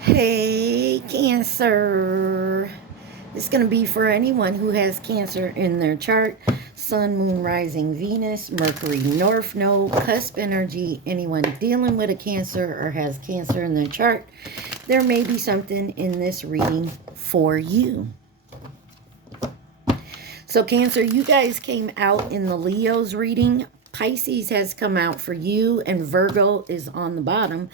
Hey, Cancer. It's going to be for anyone who has Cancer in their chart. Sun, Moon, Rising, Venus, Mercury, North Node, cusp energy. Anyone dealing with a Cancer or has Cancer in their chart, there may be something in this reading for you. So, Cancer, you guys came out in the Leo's reading. Pisces has come out for you, and Virgo is on the bottom.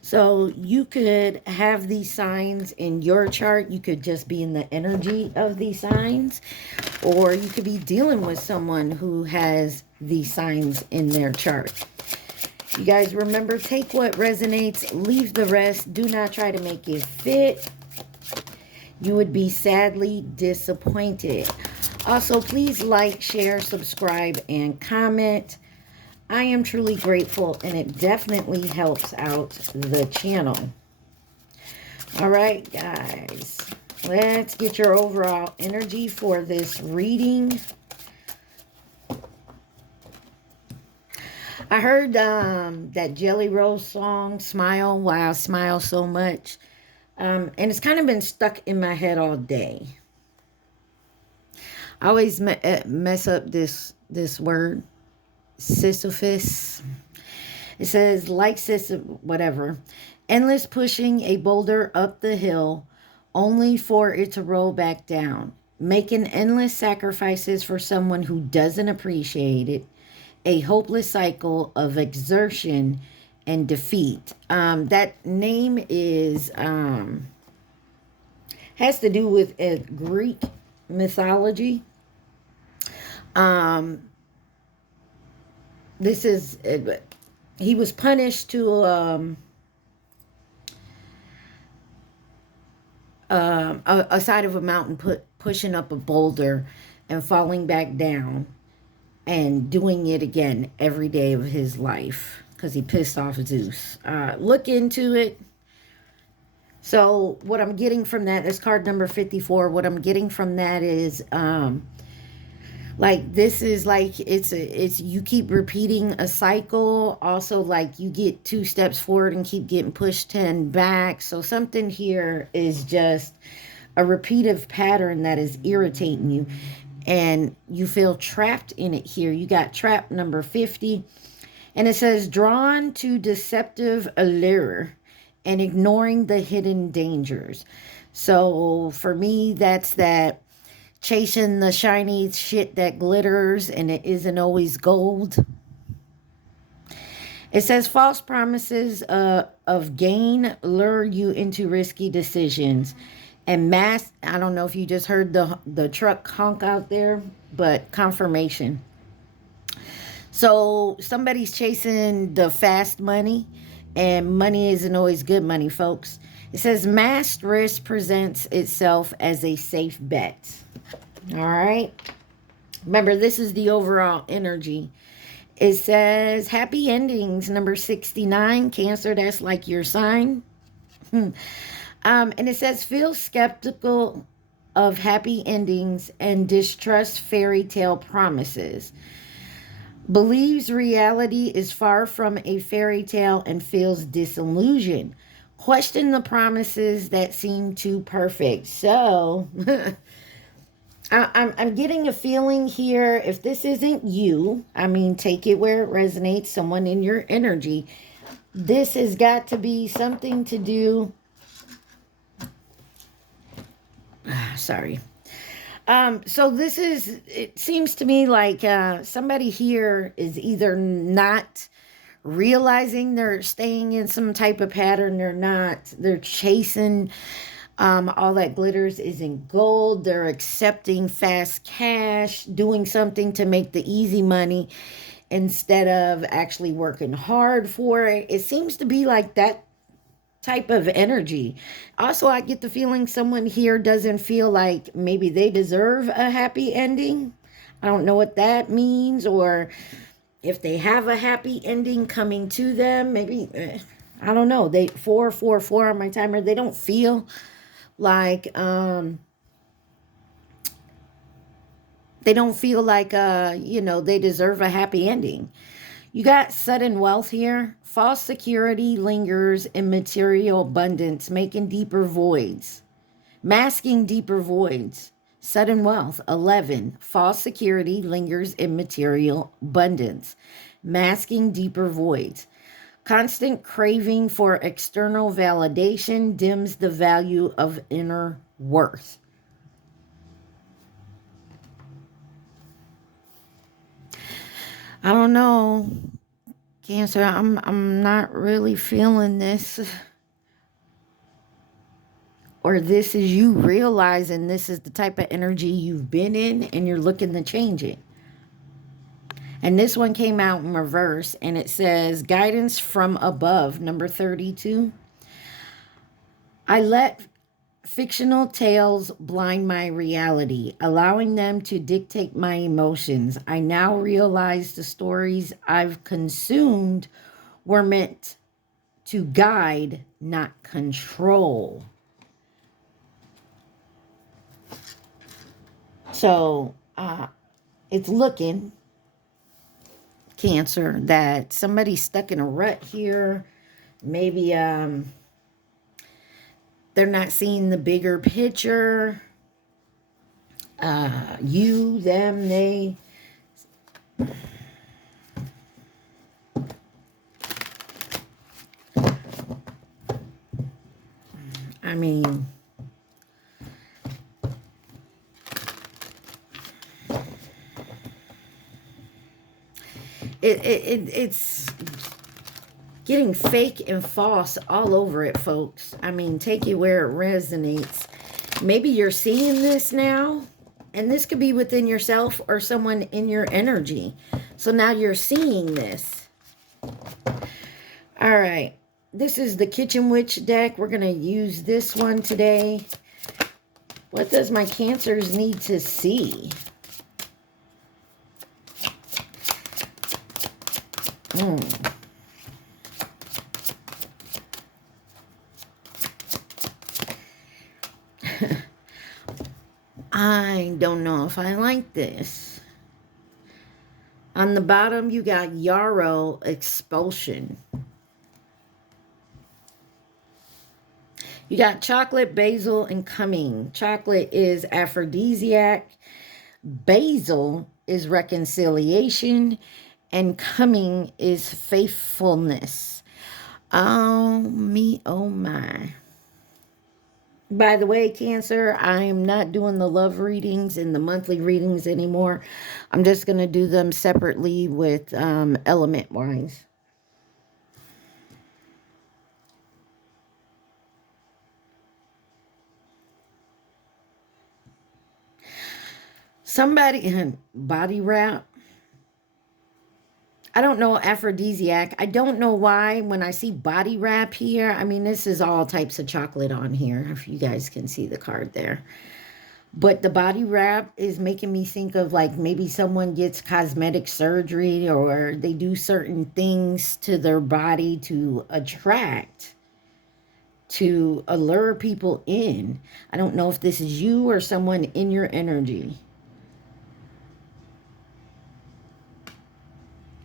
So you could have these signs in your chart. You could just be in the energy of these signs, or you could be dealing with someone who has these signs in their chart. You guys remember, take what resonates, leave the rest. Do not try to make it fit. You would be sadly disappointed. Also, please like, share, subscribe, and comment. I am truly grateful, and it definitely helps out the channel. All right, guys. Let's get your overall energy for this reading. I heard that Jelly Roll song, Smile, Why I Smile So Much. And it's kind of been stuck in my head all day. I always mess up this word. Sisyphus. It says, like Sisyphus, whatever. Endless pushing a boulder up the hill, only for it to roll back down. Making endless sacrifices for someone who doesn't appreciate it. A hopeless cycle of exertion and defeat. That name is has to do with Greek mythology. This is, he was punished to a side of a mountain, pushing up a boulder and falling back down and doing it again every day of his life because he pissed off Zeus. Look into it. So what I'm getting from that is card number 54. What I'm getting from that is like, this is like, it's you keep repeating a cycle. Also, like, you get 2 steps forward and keep getting pushed 10 back. So something here is just a repetitive pattern that is irritating you, and you feel trapped in it here. You got trap number 50, and it says, drawn to deceptive allure and ignoring the hidden dangers. So for me, that's that chasing the shiny shit that glitters and it isn't always gold. It says false promises of gain lure you into risky decisions and mass. I don't know if you just heard the truck honk out there, but confirmation. So somebody's chasing the fast money, and money isn't always good money, folks. It says mass risk presents itself as a safe bet. All right. Remember, this is the overall energy. It says happy endings, number 69. Cancer, that's like your sign. And it says feel skeptical of happy endings and distrust fairy tale promises. Believes reality is far from a fairy tale and feels disillusioned. Question the promises that seem too perfect. So I'm getting a feeling here, if this isn't you, I mean, take it where it resonates, someone in your energy. This has got to be something to do. Sorry. So this is, it seems to me like somebody here is either not realizing they're staying in some type of pattern, they're chasing all that glitters isn't gold. They're accepting fast cash, doing something to make the easy money instead of actually working hard for it. It seems to be like that type of energy. Also, I get the feeling someone here doesn't feel like maybe they deserve a happy ending. I don't know what that means, or if they have a happy ending coming to them, maybe, I don't know. They 444 on my timer. They don't feel like they don't feel like they deserve a happy ending. You got sudden wealth here. False security lingers in material abundance, making deeper voids. Masking deeper voids. Sudden wealth. 11. False security lingers in material abundance, masking deeper voids. Constant craving for external validation dims the value of inner worth. I don't know, Cancer. I'm not really feeling this. Or this is you realizing this is the type of energy you've been in and you're looking to change it. And this one came out in reverse, and it says guidance from above, number 32. I let fictional tales blind my reality, allowing them to dictate my emotions. I now realize the stories I've consumed were meant to guide, not control. So it's looking, Cancer, that somebody's stuck in a rut here. Maybe they're not seeing the bigger picture. You, them, they. I mean, it's getting fake and false all over it, folks. I mean, take it where it resonates. Maybe you're seeing this now, and this could be within yourself or someone in your energy. So now you're seeing this. All right. This is the Kitchen Witch deck. We're going to use this one today. What does my Cancers need to see? I don't know if I like this. On the bottom, you got yarrow expulsion. You got chocolate, basil, and cumin. Chocolate is aphrodisiac. Basil is reconciliation. And cumin is faithfulness. Oh, me, oh my. By the way, Cancer, I am not doing the love readings and the monthly readings anymore. I'm just going to do them separately with element-wise. Somebody, body wrap. I don't know, aphrodisiac. I don't know why when I see body wrap here. I mean, this is all types of chocolate on here, if you guys can see the card there. But the body wrap is making me think of like maybe someone gets cosmetic surgery or they do certain things to their body to attract, to allure people in. I don't know if this is you or someone in your energy.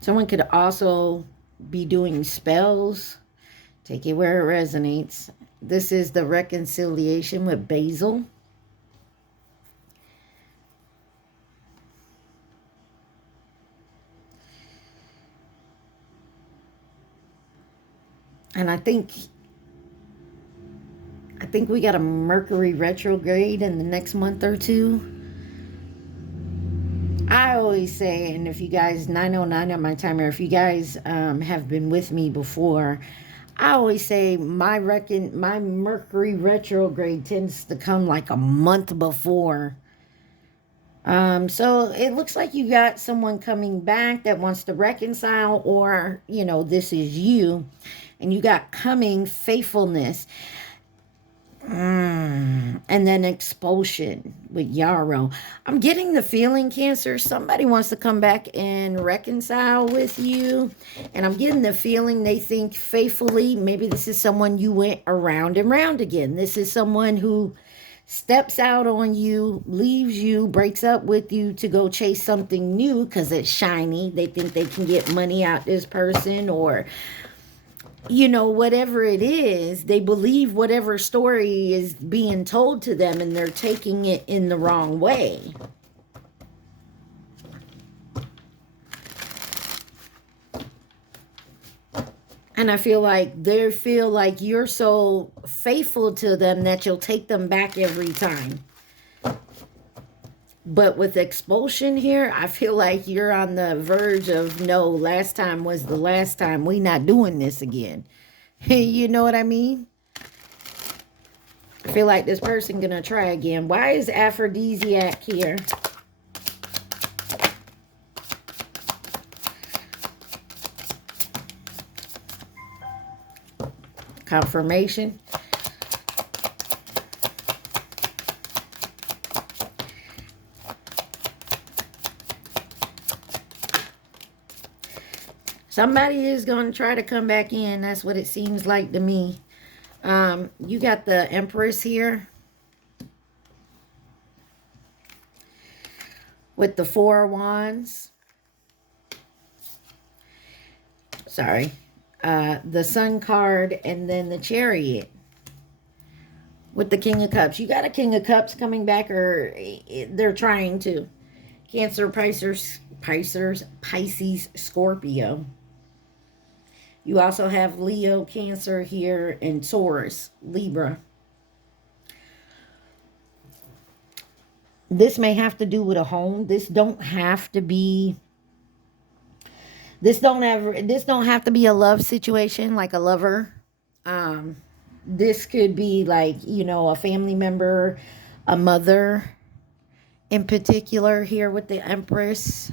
Someone could also be doing spells. Take it where it resonates. This is the reconciliation with basil. And I think we got a Mercury retrograde in the next month or two. I always say, and if you guys, 909 on my timer, if you guys have been with me before, I always say my Mercury retrograde tends to come like a month before. So it looks like you got someone coming back that wants to reconcile, or, you know, this is you, and you got coming faithfulness. And then expulsion with yarrow. I'm getting the feeling, Cancer, somebody wants to come back and reconcile with you. And I'm getting the feeling they think faithfully. Maybe this is someone you went around and round again. This is someone who steps out on you, leaves you, breaks up with you to go chase something new because it's shiny. They think they can get money out this person, or whatever it is, they believe whatever story is being told to them, and they're taking it in the wrong way. And I feel like they feel like you're so faithful to them that you'll take them back every time. But with expulsion here, I feel like you're on the verge of, no, last time was the last time. We not doing this again. You know what I mean? I feel like this person gonna try again. Why is aphrodisiac here? Confirmation. Somebody is going to try to come back in. That's what it seems like to me. You got the Empress here with the Four of Wands. Sorry. The Sun card, and then the Chariot with the King of Cups. You got a King of Cups coming back, or they're trying to. Cancer, Pisces, Scorpio. You also have Leo, Cancer here, and Taurus, Libra. This may have to do with a home. This don't have to be a love situation, like a lover. This could be like, a family member, a mother in particular here with the Empress.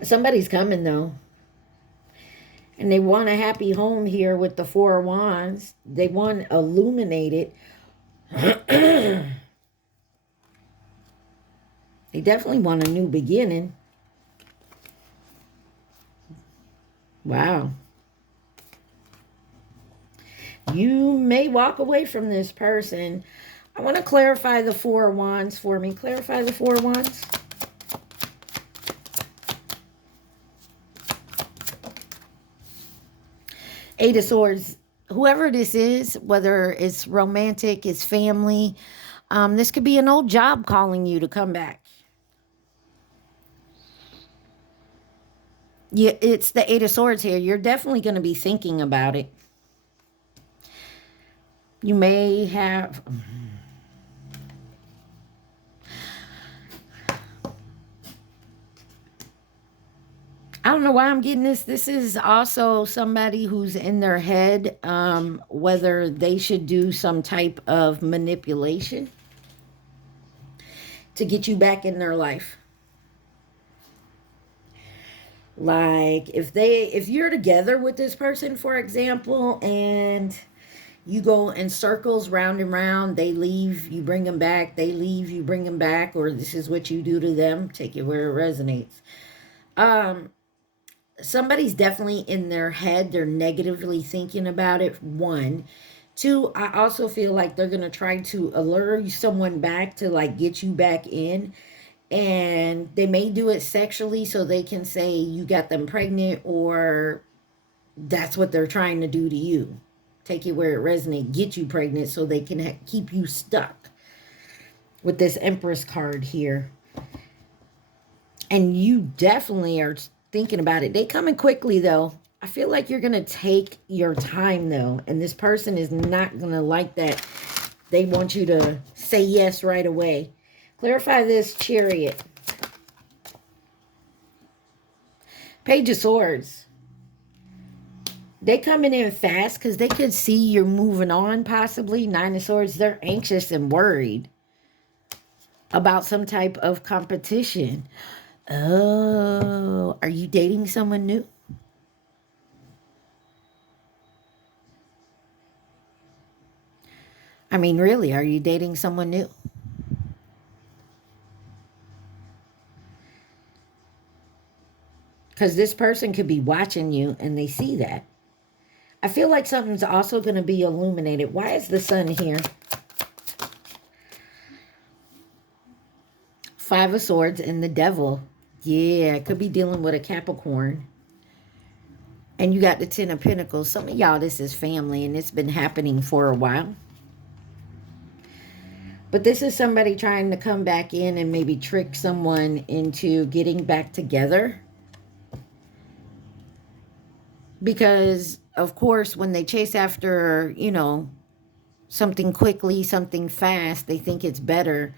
Somebody's coming though. And they want a happy home here with the Four of Wands. They want illuminated. They definitely want a new beginning. Wow. You may walk away from this person. I want to clarify the Four of Wands for me. Clarify the Four of Wands. Eight of Swords. Whoever this is, whether it's romantic, it's family, this could be an old job calling you to come back. Yeah, it's the Eight of Swords here. You're definitely going to be thinking about it. You may have... I don't know why I'm getting this. This is also somebody who's in their head, whether they should do some type of manipulation to get you back in their life. Like if you're together with this person, for example, and you go in circles round and round, they leave, you bring them back, they leave, you bring them back, or this is what you do to them, take it where it resonates. Somebody's definitely in their head. They're negatively thinking about it. One. Two, I also feel like they're going to try to allure someone back to like get you back in. And they may do it sexually so they can say you got them pregnant, or that's what they're trying to do to you. Take it where it resonates. Get you pregnant so they can keep you stuck with this Empress card here. And you definitely are thinking about it. They coming quickly though. I feel like you're gonna take your time though, and this person is not gonna like that. They want you to say yes right away. Clarify this Chariot. Page of Swords. They coming in fast because they could see you're moving on possibly. Nine of Swords. They're anxious and worried about some type of competition. Oh, are you dating someone new? I mean, really, are you dating someone new? Because this person could be watching you and they see that. I feel like something's also going to be illuminated. Why is the sun here? Five of Swords and the Devil. Yeah, it could be dealing with a Capricorn. And you got the Ten of Pentacles. Some of y'all, this is family and it's been happening for a while. But this is somebody trying to come back in and maybe trick someone into getting back together. Because, of course, when they chase after, you know, something quickly, something fast, they think it's better.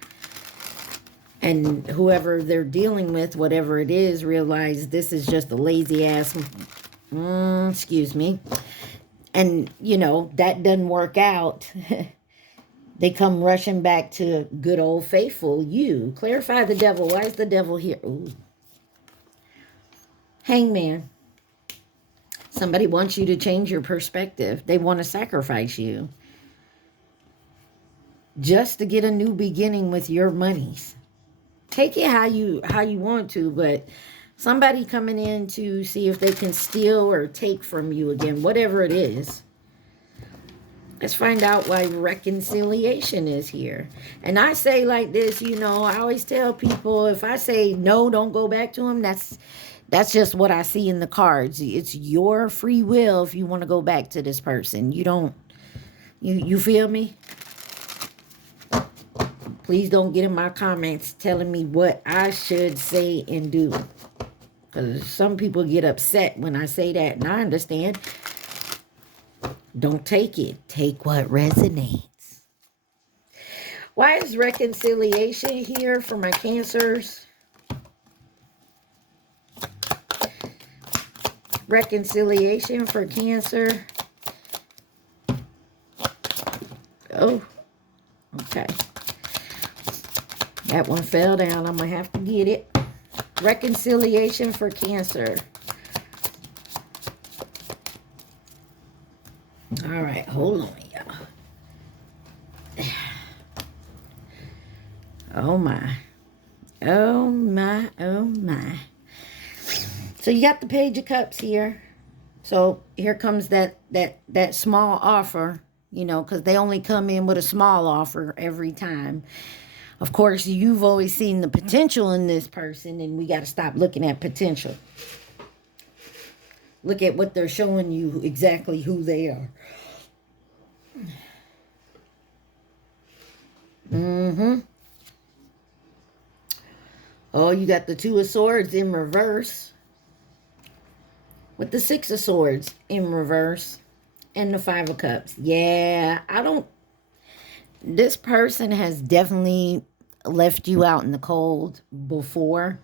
And whoever they're dealing with, whatever it is, realize this is just a lazy ass, excuse me. And, you know, that doesn't work out. They come rushing back to good old faithful you. Clarify the devil. Why is the devil here? Ooh. Hangman. Somebody wants you to change your perspective. They want to sacrifice you. Just to get a new beginning with your monies. Take it how you want to, but somebody coming in to see if they can steal or take from you again, whatever it is. Let's find out why reconciliation is here. And I say like this, you know, I always tell people, if I say no, don't go back to them, that's just what I see in the cards. It's your free will if you want to go back to this person. You don't, you feel me? Please don't get in my comments telling me what I should say and do. Because some people get upset when I say that, and I understand. Don't take it. Take what resonates. Why is reconciliation here for my Cancers? Reconciliation for Cancer. Oh, okay. That one fell down. I'm going to have to get it. Reconciliation for Cancer. All right, hold on, y'all. Oh, my. Oh, my, oh, my. So you got the Page of Cups here. So here comes that small offer, you know, because they only come in with a small offer every time. Of course, you've always seen the potential in this person, and we got to stop looking at potential. Look at what they're showing you, exactly who they are. Oh, you got the Two of Swords in reverse. With the Six of Swords in reverse. And the Five of Cups. Yeah, this person has definitely left you out in the cold before.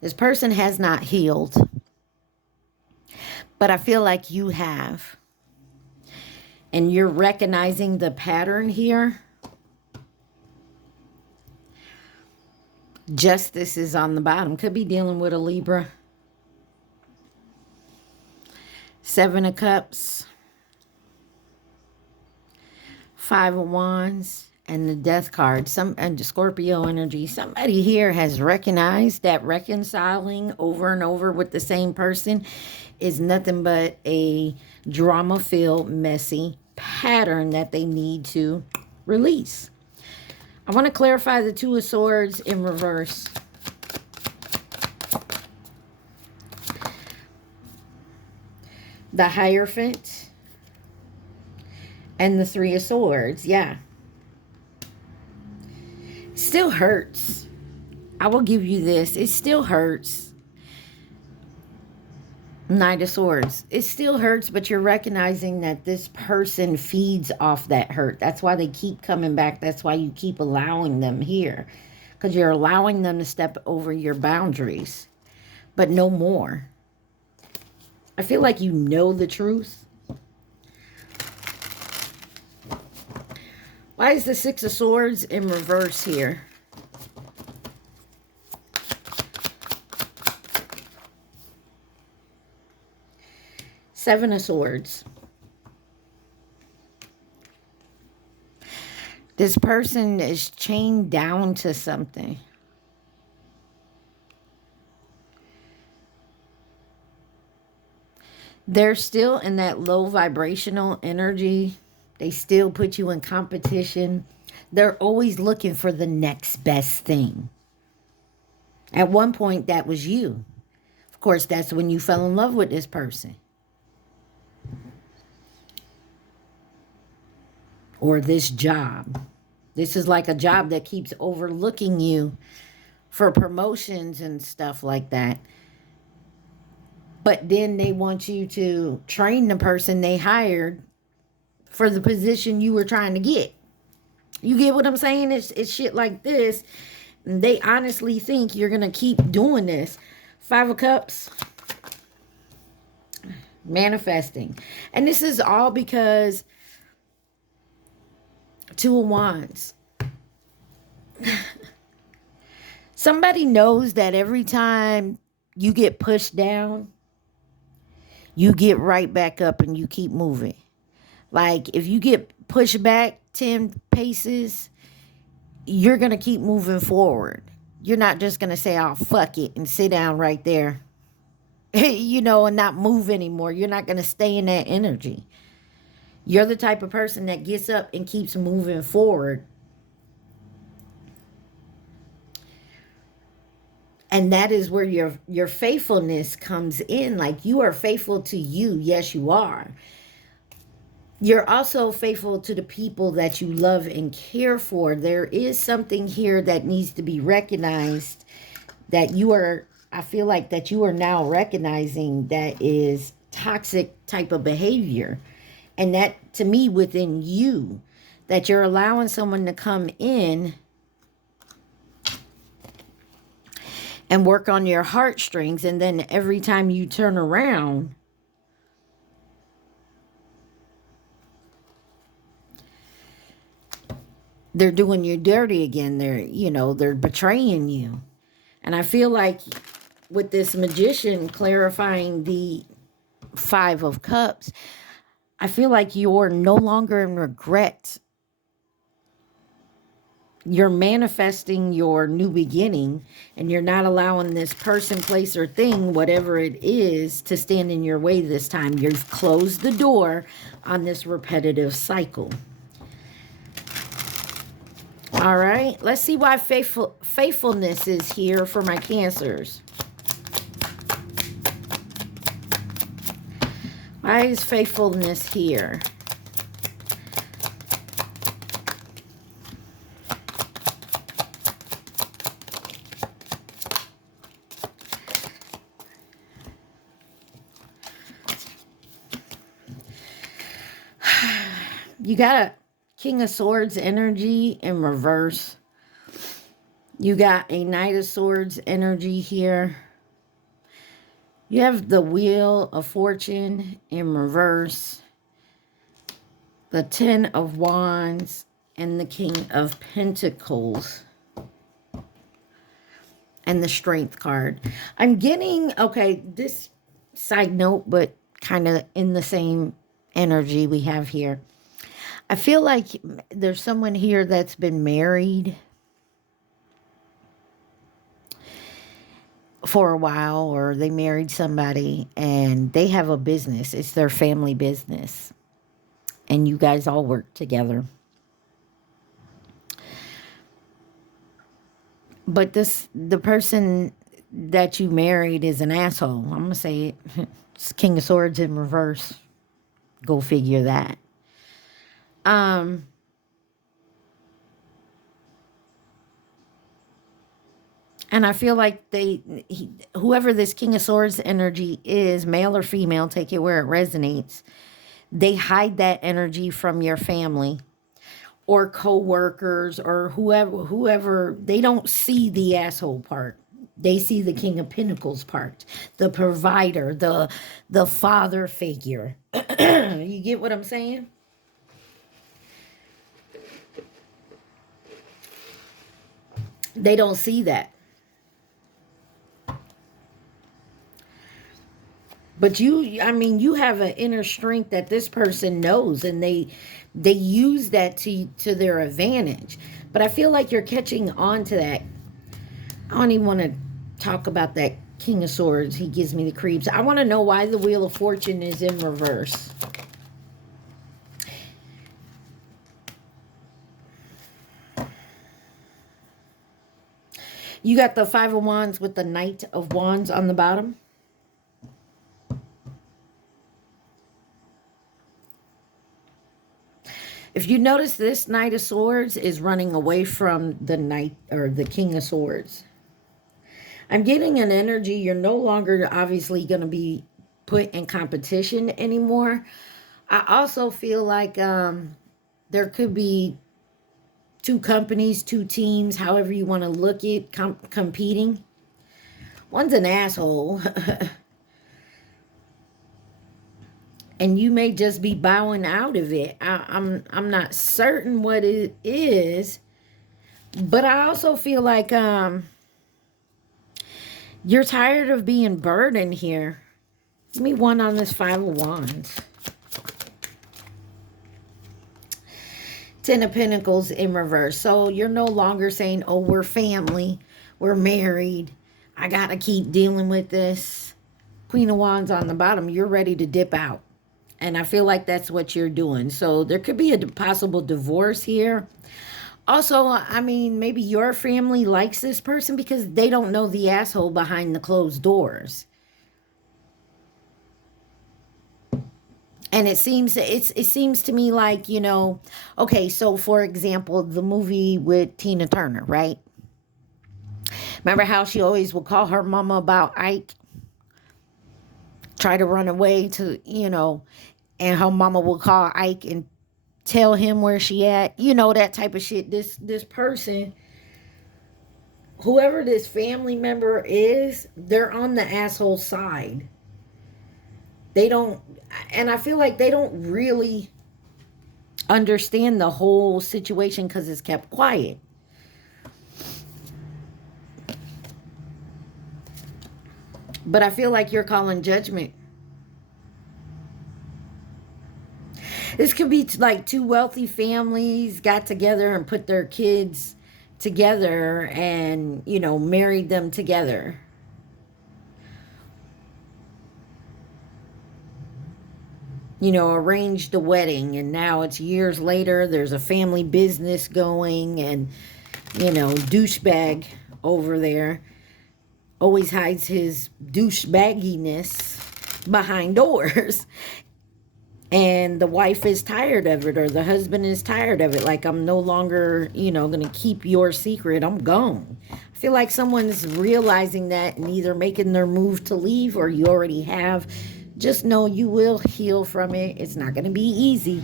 This person has not healed. But I feel like you have. And you're recognizing the pattern here. Justice is on the bottom. Could be dealing with a Libra. Seven of Cups. Five of Wands. And the Death card. And the Scorpio energy. Somebody here has recognized that reconciling over and over with the same person is nothing but a drama-filled, messy pattern that they need to release. I want to clarify the Two of Swords in reverse. The Hierophant. And the Three of Swords. Yeah. Still hurts. I will give you this. It still hurts. Knight of Swords. It still hurts, but you're recognizing that this person feeds off that hurt. That's why they keep coming back. That's why you keep allowing them here. Because you're allowing them to step over your boundaries. But no more. I feel like you know the truth. Why is the Six of Swords in reverse here? Seven of Swords. This person is chained down to something. They're still in that low vibrational energy. They still put you in competition. They're always looking for the next best thing. At one point, that was you. Of course, that's when you fell in love with this person. Or this job. This is like a job that keeps overlooking you for promotions and stuff like that. But then they want you to train the person they hired for the position you were trying to get. You get what I'm saying? It's shit like this. And they honestly think you're going to keep doing this. 5 of Cups. Manifesting. And this is all because 2 of Wands. Somebody knows that every time you get pushed down, you get right back up and you keep moving. Like if you get pushed back 10 paces, you're going to keep moving forward. You're not just going to say, oh, fuck it, and sit down right there, you know, and not move anymore. You're not going to stay in that energy. You're the type of person that gets up and keeps moving forward. And that is where your faithfulness comes in. Like you are faithful to you. Yes, you are. You're also faithful to the people that you love and care for. There is something here that needs to be recognized that you are, I feel like that you are now recognizing that is toxic type of behavior. And that to me within you, that you're allowing someone to come in and work on your heartstrings. And then every time you turn around, they're doing you dirty again. They're betraying you. And I feel like with this Magician clarifying the 5 of Cups, I feel like you're no longer in regret. You're manifesting your new beginning, and you're not allowing this person, place, or thing, whatever it is, to stand in your way this time. You've closed the door on this repetitive cycle. All right, let's see why faithfulness is here for my Cancers. Why is faithfulness here? You got a King of Swords energy in reverse. You got a Knight of Swords energy here. You have the Wheel of Fortune in reverse. The 10 of Wands and the King of Pentacles. And the Strength card. I'm getting, okay, this side note, but kind of in the same energy we have here. I feel like there's someone here that's been married for a while, or they married somebody and they have a business. It's their family business. And you guys all work together. But the person that you married is an asshole. I'm going to say it. It's King of Swords in reverse. Go figure that. And I feel like whoever this King of Swords energy is, male or female, take it where it resonates, they hide that energy from your family or co-workers or whoever. They don't see the asshole part. They see the King of Pentacles part, the provider, the father figure. You get what I'm saying? They don't see that. But you have an inner strength that this person knows, and they use that to their advantage. But I feel like you're catching on to that. I don't even want to talk about that King of Swords. He gives me the creeps. I want to know why the Wheel of Fortune is in reverse. You got the Five of Wands with the Knight of Wands on the bottom. If you notice, this Knight of Swords is running away from the Knight or the King of Swords. I'm getting an energy. You're no longer obviously going to be put in competition anymore. I also feel like there could be two companies, two teams, however you want to look at competing. One's an asshole. And you may just be bowing out of it. I'm not certain what it is. But I also feel like you're tired of being burdened here. Give me one on this Five of Wands. Ten of Pentacles in reverse. So you're no longer saying, oh, we're family, we're married, I gotta keep dealing with this. Queen of Wands on the bottom. You're ready to dip out. And I feel like that's what you're doing. So there could be a possible divorce here. Also, I mean, maybe your family likes this person because they don't know the asshole behind the closed doors. And it seems to me like, you know, okay, so for example, the movie with Tina Turner, right? Remember how she always would call her mama about Ike? Try to run away to, you know, and her mama will call Ike and tell him where she at. You know, that type of shit. This person, whoever this family member is, they're on the asshole side. They don't, and I feel like they don't really understand the whole situation because it's kept quiet. But I feel like you're calling judgment. This could be like two wealthy families got together and put their kids together and, you know, married them together. You know, arranged the wedding, and now it's years later. There's a family business going, and, you know, douchebag over there always hides his douchebagginess behind doors. And the wife is tired of it, or the husband is tired of it. Like, I'm no longer, you know, going to keep your secret. I'm gone. I feel like someone's realizing that and either making their move to leave, or you already have. Just know you will heal from it. It's not going to be easy,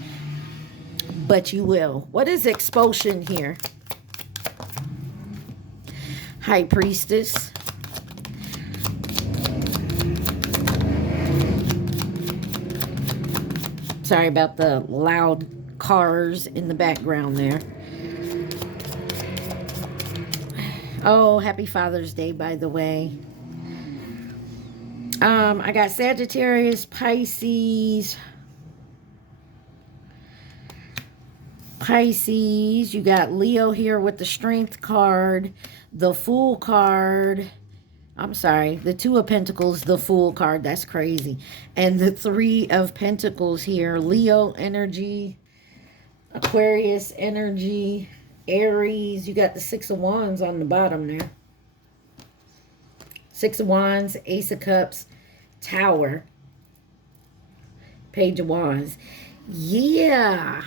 but you will. What is expulsion here? High Priestess. Sorry about the loud cars in the background there. Oh, happy Father's Day, by the way. I got Sagittarius, Pisces. You got Leo here with the Strength card, the Fool card. I'm sorry, the Two of Pentacles, the Fool card. That's crazy. And the Three of Pentacles here. Leo energy, Aquarius energy, Aries. You got the Six of Wands on the bottom there. Six of Wands, Ace of Cups, Tower, Page of Wands. Yeah.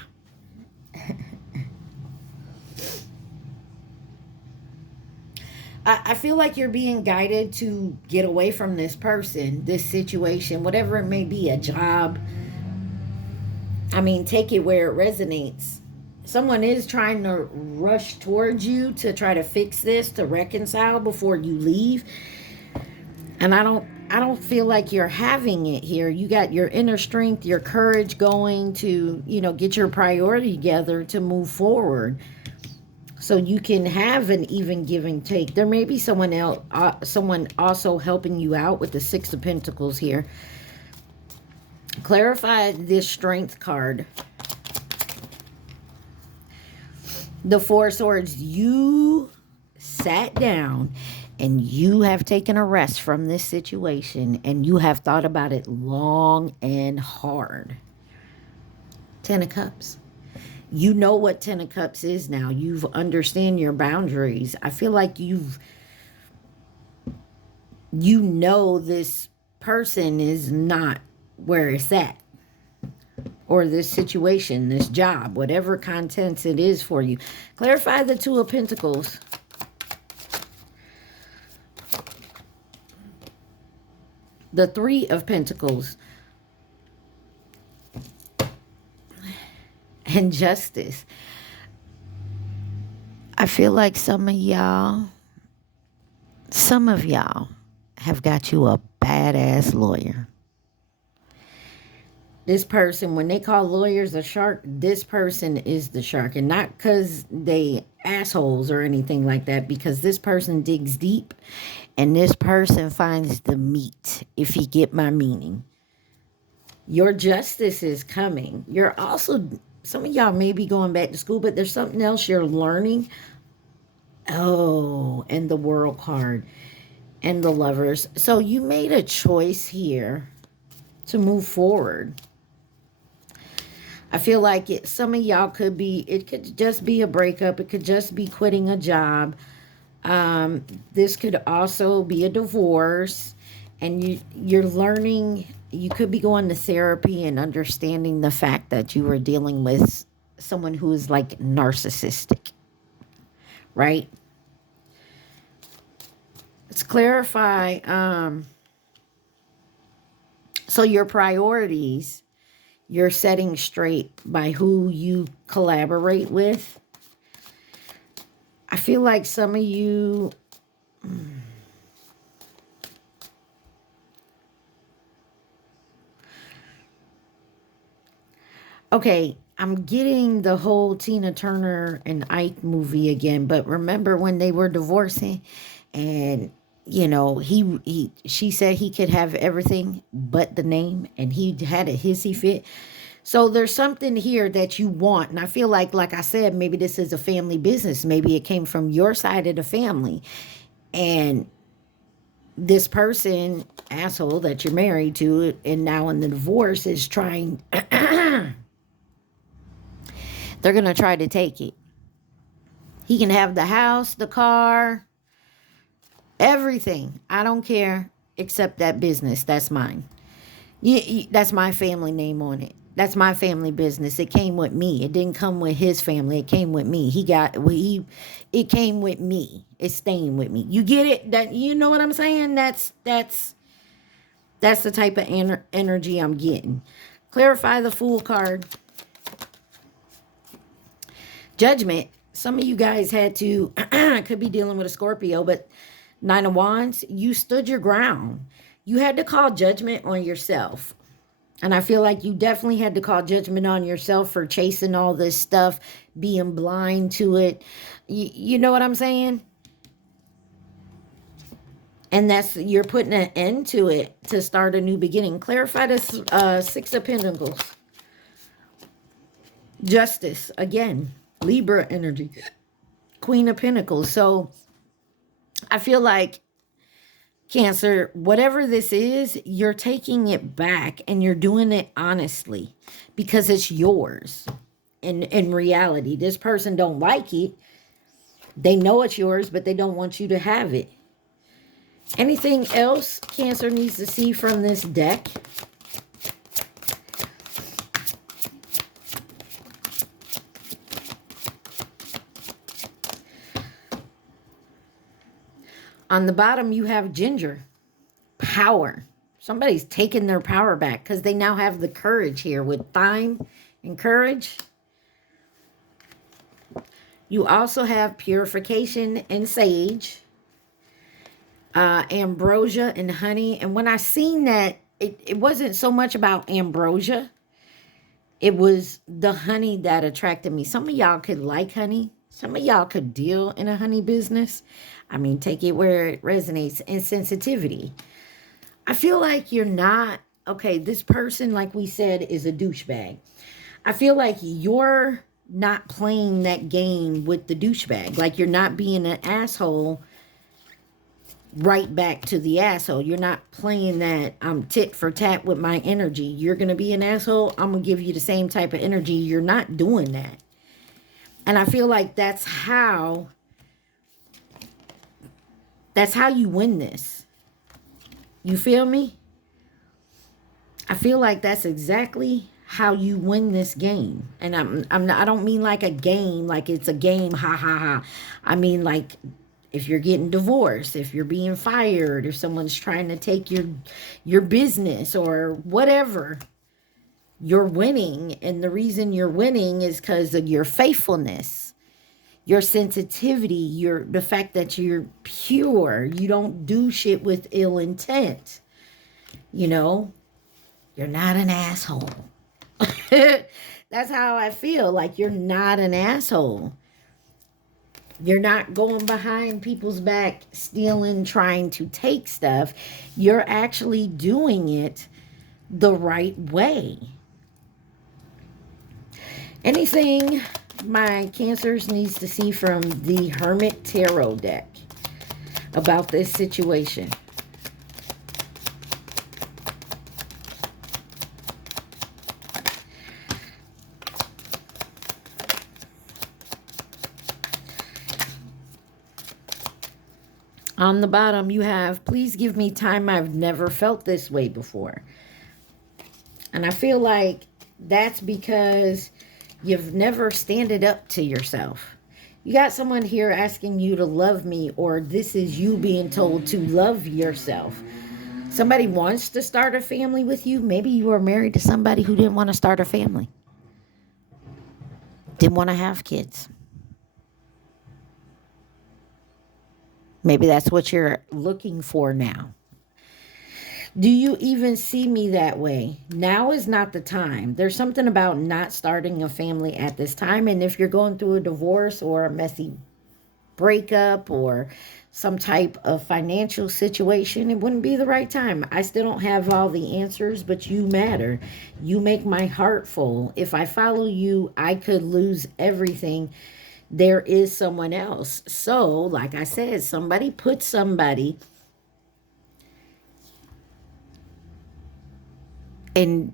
I feel like you're being guided to get away from this person, this situation, whatever it may be, a job. I mean, take it where it resonates. Someone is trying to rush towards you to try to fix this, to reconcile before you leave. And I don't feel like you're having it here. You got your inner strength, your courage going to, you know, get your priority together to move forward. So you can have an even give and take. There may be someone else, someone also helping you out with the Six of Pentacles here. Clarify this Strength card. The Four of Swords. You sat down and you have taken a rest from this situation and you have thought about it long and hard. 10 of Cups. You know what 10 of Cups is now. You've understand your boundaries. I feel like you know this person is not where it's at, or this situation, this job, whatever contents it is for you. Clarify the Two of Pentacles. The Three of Pentacles. And Justice. I feel like some of y'all have got you a badass lawyer. This person, when they call lawyers a shark, this person is the shark. And not because they assholes or anything like that, because this person digs deep and this person finds the meat, if you get my meaning. Your justice is coming. You're also, some of y'all may be going back to school, but there's something else you're learning. Oh, and the World card and the Lovers. So you made a choice here to move forward. I feel like some of y'all it could just be a breakup. It could just be quitting a job. This could also be a divorce. And you're learning, you could be going to therapy and understanding the fact that you were dealing with someone who is like narcissistic. Right? Let's clarify. So your priorities, you're setting straight by who you collaborate with. I feel like some of you... Okay, I'm getting the whole Tina Turner and Ike movie again, but remember when they were divorcing and, you know, she said he could have everything but the name, and he had a hissy fit. So there's something here that you want, and I feel like I said, maybe this is a family business. Maybe it came from your side of the family, and this person, asshole that you're married to, and now in the divorce is trying... They're going to try to take it. He can have the house, the car, everything. I don't care, except that business. That's mine. That's my family name on it. That's my family business. It came with me. It didn't come with his family. It came with me. It came with me. It's staying with me. You get it? That, you know what I'm saying? That's the type of energy I'm getting. Clarify the Fool card. Judgment. Some of you guys had to, could be dealing with a Scorpio, but Nine of Wands, you stood your ground. You had to call judgment on yourself. And I feel like you definitely had to call judgment on yourself for chasing all this stuff, being blind to it. You know what I'm saying? And you're putting an end to it to start a new beginning. Clarify the Six of Pentacles. Justice, again. Libra energy. Queen of Pentacles. So I feel like, Cancer, whatever this is, you're taking it back and you're doing it honestly because it's yours. In reality, this person don't like it. They know it's yours, but they don't want you to have it. Anything else Cancer needs to see from this deck? On the bottom, you have Ginger. Power. Somebody's taking their power back because they now have the courage here with thyme and courage. You also have purification and sage. Ambrosia and honey. And when I seen that, it wasn't so much about ambrosia. It was the honey that attracted me. Some of y'all could like honey. Some of y'all could deal in a honey business. I mean, take it where it resonates. And sensitivity. I feel like you're not... Okay, this person, like we said, is a douchebag. I feel like you're not playing that game with the douchebag. Like you're not being an asshole right back to the asshole. You're not playing that tit for tat with my energy. You're going to be an asshole, I'm going to give you the same type of energy. You're not doing that. And I feel like that's how you win this. You feel me? I feel like that's exactly how you win this game. And I don't mean like a game, like it's a game, ha ha ha. I mean like if you're getting divorced, if you're being fired, if someone's trying to take your business or whatever, you're winning. And the reason you're winning is because of your faithfulness, your sensitivity, the fact that you're pure. You don't do shit with ill intent. You know, you're not an asshole. That's how I feel. Like you're not an asshole. You're not going behind people's back, stealing, trying to take stuff. You're actually doing it the right way. Anything my Cancers needs to see from the Hermit Tarot deck about this situation? On the bottom, you have, please give me time. I've never felt this way before. And I feel like that's because you've never standed up to yourself. You got someone here asking you to love me, or this is you being told to love yourself. Somebody wants to start a family with you. Maybe you are married to somebody who didn't want to start a family. Didn't want to have kids. Maybe that's what you're looking for now. Do you even see me that way? Now is not the time. There's something about not starting a family at this time. And if you're going through a divorce or a messy breakup or some type of financial situation, it wouldn't be the right time. I still don't have all the answers, but you matter. You make my heart full. If I follow you, I could lose everything. There is someone else. So, like I said, somebody put somebody in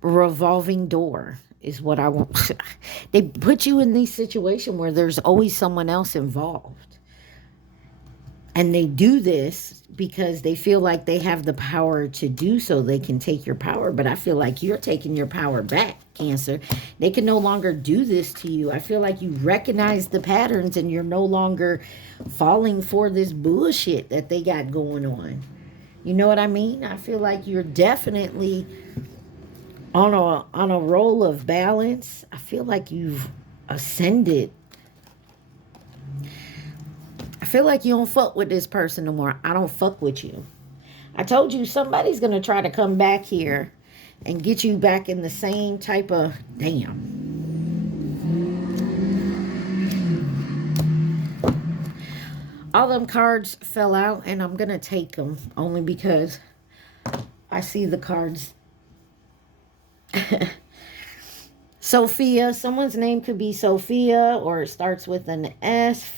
revolving door is what I want. They put you in these situations where there's always someone else involved. And they do this because they feel like they have the power to do so. They can take your power. But I feel like you're taking your power back, Cancer. They can no longer do this to you. I feel like you recognize the patterns and you're no longer falling for this bullshit that they got going on. You know what I mean? I feel like you're definitely on a roll of balance. I feel like you've ascended. I feel like you don't fuck with this person no more. I don't fuck with you. I told you somebody's going to try to come back here and get you back in the same type of... Damn. All them cards fell out, and I'm going to take them only because I see the cards. Sophia. Someone's name could be Sophia, or it starts with an S.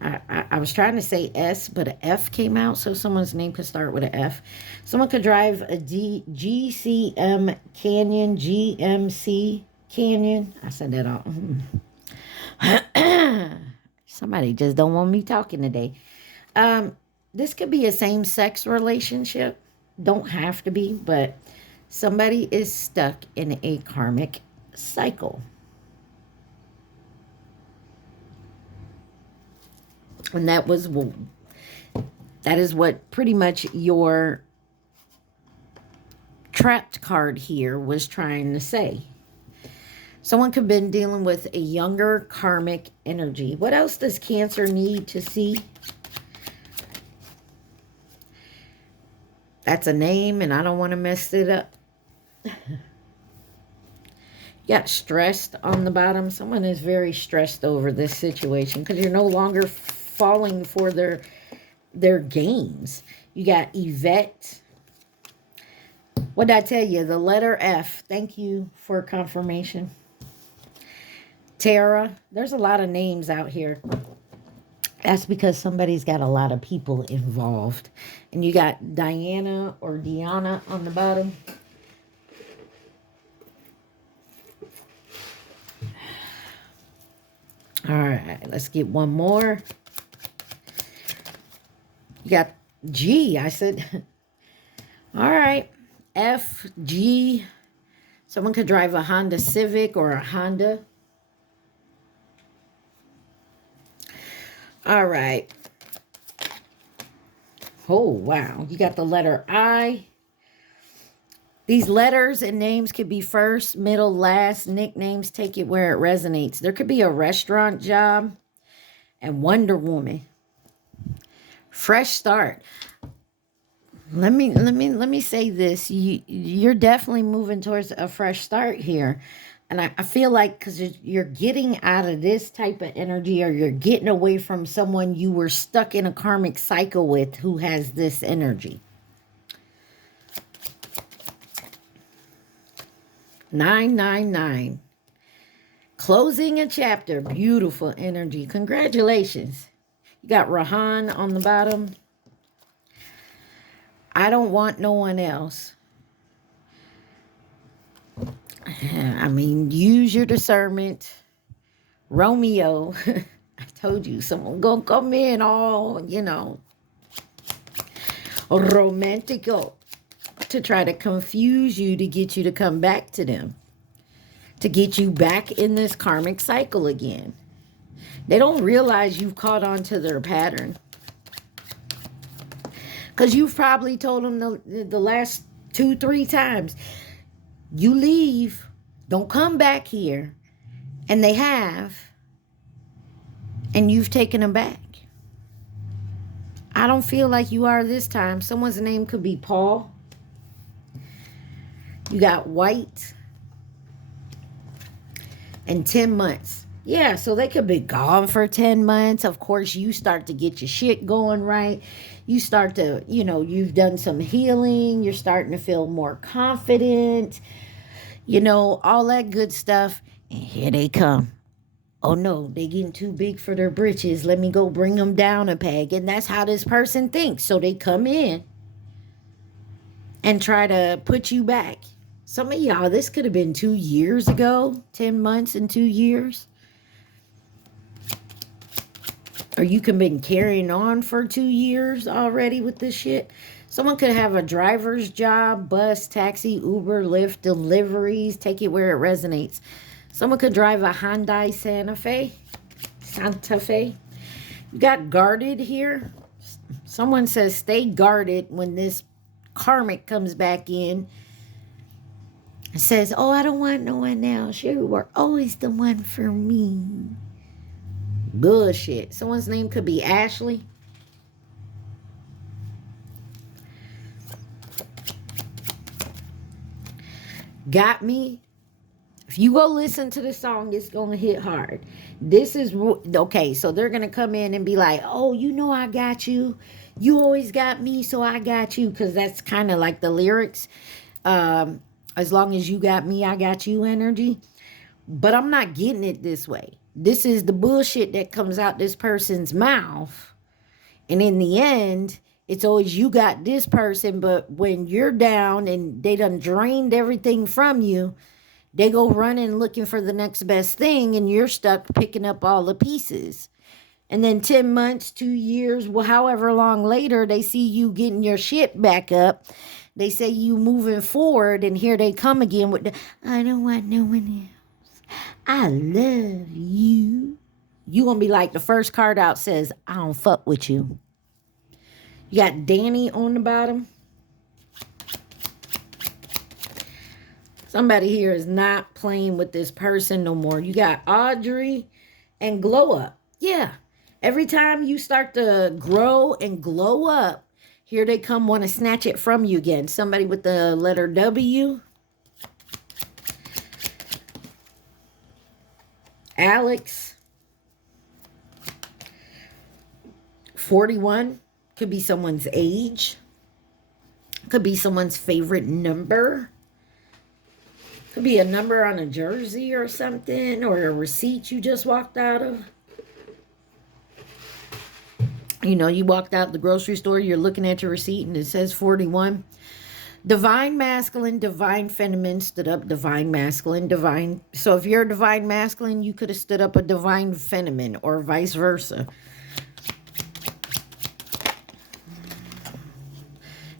I was trying to say S, but an F came out, so someone's name could start with an F. Someone could drive a GCM Canyon, GMC Canyon. I said that all. Somebody just don't want me talking today. This could be a same-sex relationship. Don't have to be, but somebody is stuck in a karmic cycle. And that is what pretty much your trapped card here was trying to say. Someone could have been dealing with a younger karmic energy. What else does Cancer need to see? That's a name, and I don't want to mess it up. You got stressed on the bottom. Someone is very stressed over this situation because you're no longer falling for their games. You got Yvette. What did I tell you? The letter F. Thank you for confirmation. Tara. There's a lot of names out here. That's because somebody's got a lot of people involved. And you got Diana or Diana on the bottom. All right, let's get one more. You got G. I said, all right, F, G. Someone could drive a Honda Civic or a Honda. All right. Oh, wow. You got the letter I. These letters and names could be first, middle, last. Nicknames, take it where it resonates. There could be a restaurant job and Wonder Woman. Fresh start. Let me say this. You're definitely moving towards a fresh start here. And I feel like because you're getting out of this type of energy, or you're getting away from someone you were stuck in a karmic cycle with who has this energy. 999. Closing a chapter. Beautiful energy. Congratulations. You got Rahan on the bottom. I don't want no one else. I mean, use your discernment. Romeo. I told you, someone gonna come in all, romantico to try to confuse you, to get you to come back to them, to get you back in this karmic cycle again. They don't realize you've caught on to their pattern. Because you've probably told them the last 2-3 times, you leave, don't come back here. And they have. And you've taken them back. I don't feel like you are this time. Someone's name could be Paul. You got White. And 10 months. Yeah, so they could be gone for 10 months. Of course, you start to get your shit going right. You start to, you've done some healing. You're starting to feel more confident. All that good stuff. And here they come. Oh no, they getting too big for their britches. Let me go bring them down a peg. And that's how this person thinks. So they come in and try to put you back. Some of y'all, this could have been 2 years ago. 10 months and 2 years. Or you could have been carrying on for 2 years already with this shit. Someone could have a driver's job, bus, taxi, Uber, Lyft, deliveries. Take it where it resonates. Someone could drive a Hyundai Santa Fe. You got guarded here. Someone says stay guarded when this karmic comes back in. It says, oh, I don't want no one else. You were always the one for me. Bullshit. Someone's name could be Ashley. Got Me. If you go listen to the song, it's going to hit hard. This is, okay, so they're going to come in and be like, oh, I got you. You always got me, so I got you. Because that's kind of like the lyrics. As long as you got me, I got you energy. But I'm not getting it this way. This is the bullshit that comes out this person's mouth. And in the end, it's always you got this person. But when you're down and they done drained everything from you, they go running looking for the next best thing. And you're stuck picking up all the pieces. And then 10 months, 2 years, well, however long later, they see you getting your shit back up. They say you moving forward. And here they come again with the, I don't want no one else. I love you. You gonna be like the first card out says, I don't fuck with you. You got Danny on the bottom. Somebody here is not playing with this person no more. You got Audrey and Glow Up. Yeah. Every time you start to grow and glow up, here they come, want to snatch it from you again. Somebody with the letter W. Alex. 41. Could be someone's age. Could be someone's favorite number. Could be a number on a jersey or something. Or a receipt you just walked out of. You know, you walked out the grocery store, you're looking at your receipt and it says 41. Divine masculine, divine feminine stood up divine masculine, divine. So if you're a divine masculine, you could have stood up a divine feminine or vice versa.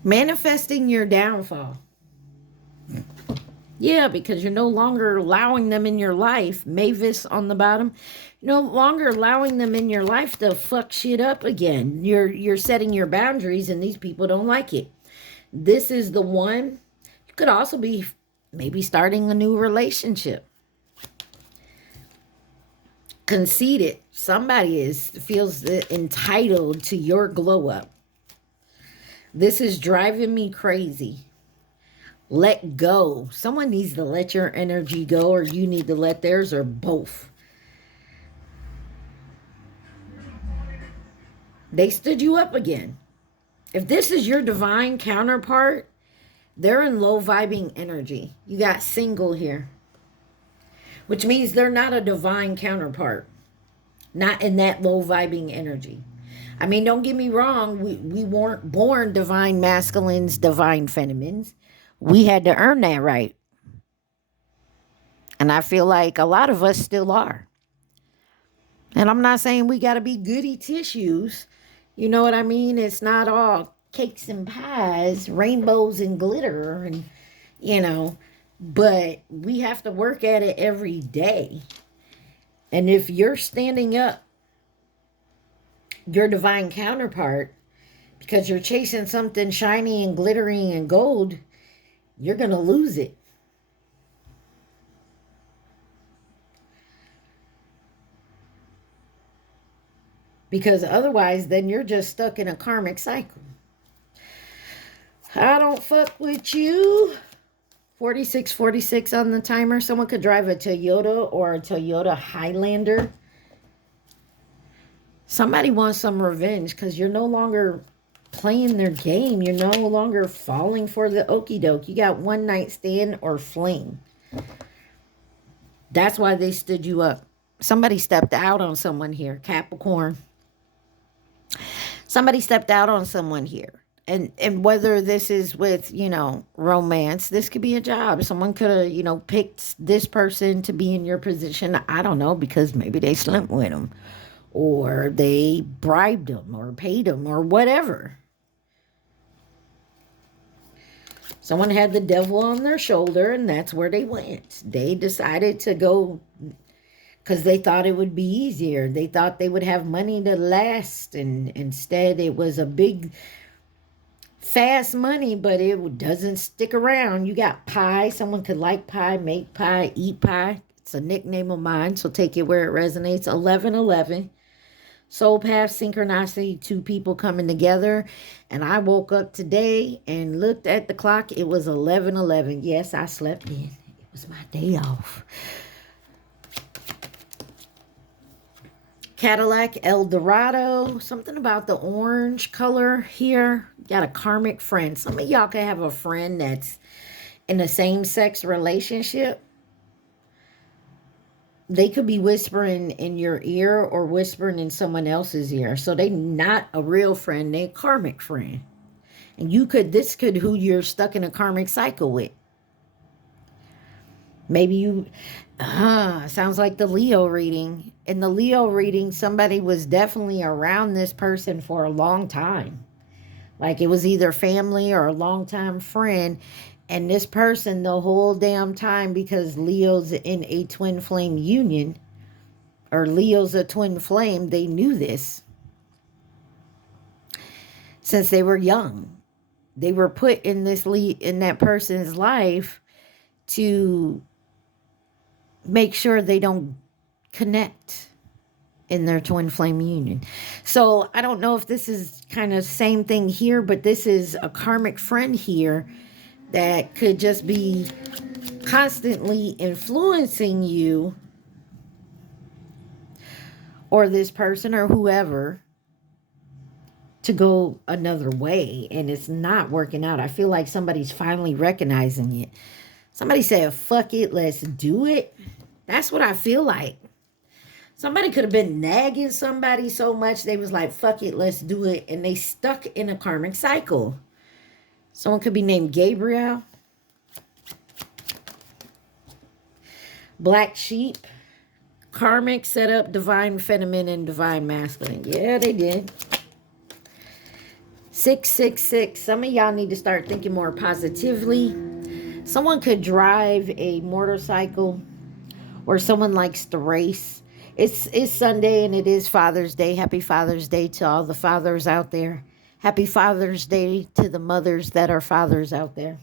Manifesting your downfall. Yeah, because you're no longer allowing them in your life. Mavis on the bottom. No longer allowing them in your life to fuck shit up again. You're setting your boundaries and these people don't like it. This is the one. You could also be maybe starting a new relationship. Conceited. Somebody feels entitled to your glow up. This is driving me crazy. Let go. Someone needs to let your energy go, or you need to let theirs, or both. They stood you up again. If this is your divine counterpart, they're in low vibing energy. You got single here, which means they're not a divine counterpart, not in that low vibing energy. I mean, don't get me wrong. We weren't born divine masculines, divine feminines. We had to earn that right. And I feel like a lot of us still are. And I'm not saying we got to be goody tissues. You know what I mean? It's not all cakes and pies, rainbows and glitter, and, you know, but we have to work at it every day. And if you're standing up your divine counterpart because you're chasing something shiny and glittering and gold, you're going to lose it. Because otherwise, then you're just stuck in a karmic cycle. I don't fuck with you. 4646 on the timer. Someone could drive a Toyota or a Toyota Highlander. Somebody wants some revenge because you're no longer playing their game. You're no longer falling for the okie doke. You got one night stand or fling. That's why they stood you up. Somebody stepped out on someone here. Capricorn. Somebody stepped out on someone here. And whether this is with, you know, romance, this could be a job. Someone could have, you know, picked this person to be in your position. I don't know, because maybe they slept with them, or they bribed them, or paid them, or whatever. Someone had the devil on their shoulder, and that's where they went. They decided to go because they thought it would be easier. They thought they would have money to last, and instead it was a big, fast money, but it doesn't stick around. You got pie. Someone could like pie, make pie, eat pie. It's a nickname of mine, so take it where it resonates. 1111. Soul path, synchronicity, two people coming together. And I woke up today and looked at the clock. It was 11:11. Yes, I slept in. It was my day off. Cadillac Eldorado. Something about the orange color here. Got a karmic friend. Some of y'all can have a friend that's in a same-sex relationship. They could be whispering in your ear or whispering in someone else's ear. So they not a real friend. They a karmic friend. And this could who you're stuck in a karmic cycle with. Maybe you, sounds like the Leo reading. In the Leo reading, somebody was definitely around this person for a long time. Like it was either family or a longtime friend. And this person the whole damn time, because Leo's in a twin flame union, or Leo's a twin flame, they knew this since they were young. They were put in that person's life to make sure they don't connect in their twin flame union. So I don't know if this is kind of same thing here, but this is a karmic friend here that could just be constantly influencing you or this person or whoever to go another way, and it's not working out. I feel like somebody's finally recognizing it. Somebody said, fuck it, let's do it. That's what I feel like. Somebody could have been nagging somebody so much they was like, fuck it, let's do it. And they stuck in a karmic cycle. Someone could be named Gabriel. Black sheep. Karmic set up divine feminine and divine masculine. Yeah, they did. 666. Some of y'all need to start thinking more positively. Someone could drive a motorcycle, or someone likes to race. It's Sunday and it is Father's Day. Happy Father's Day to all the fathers out there. Happy Father's Day to the mothers that are fathers out there.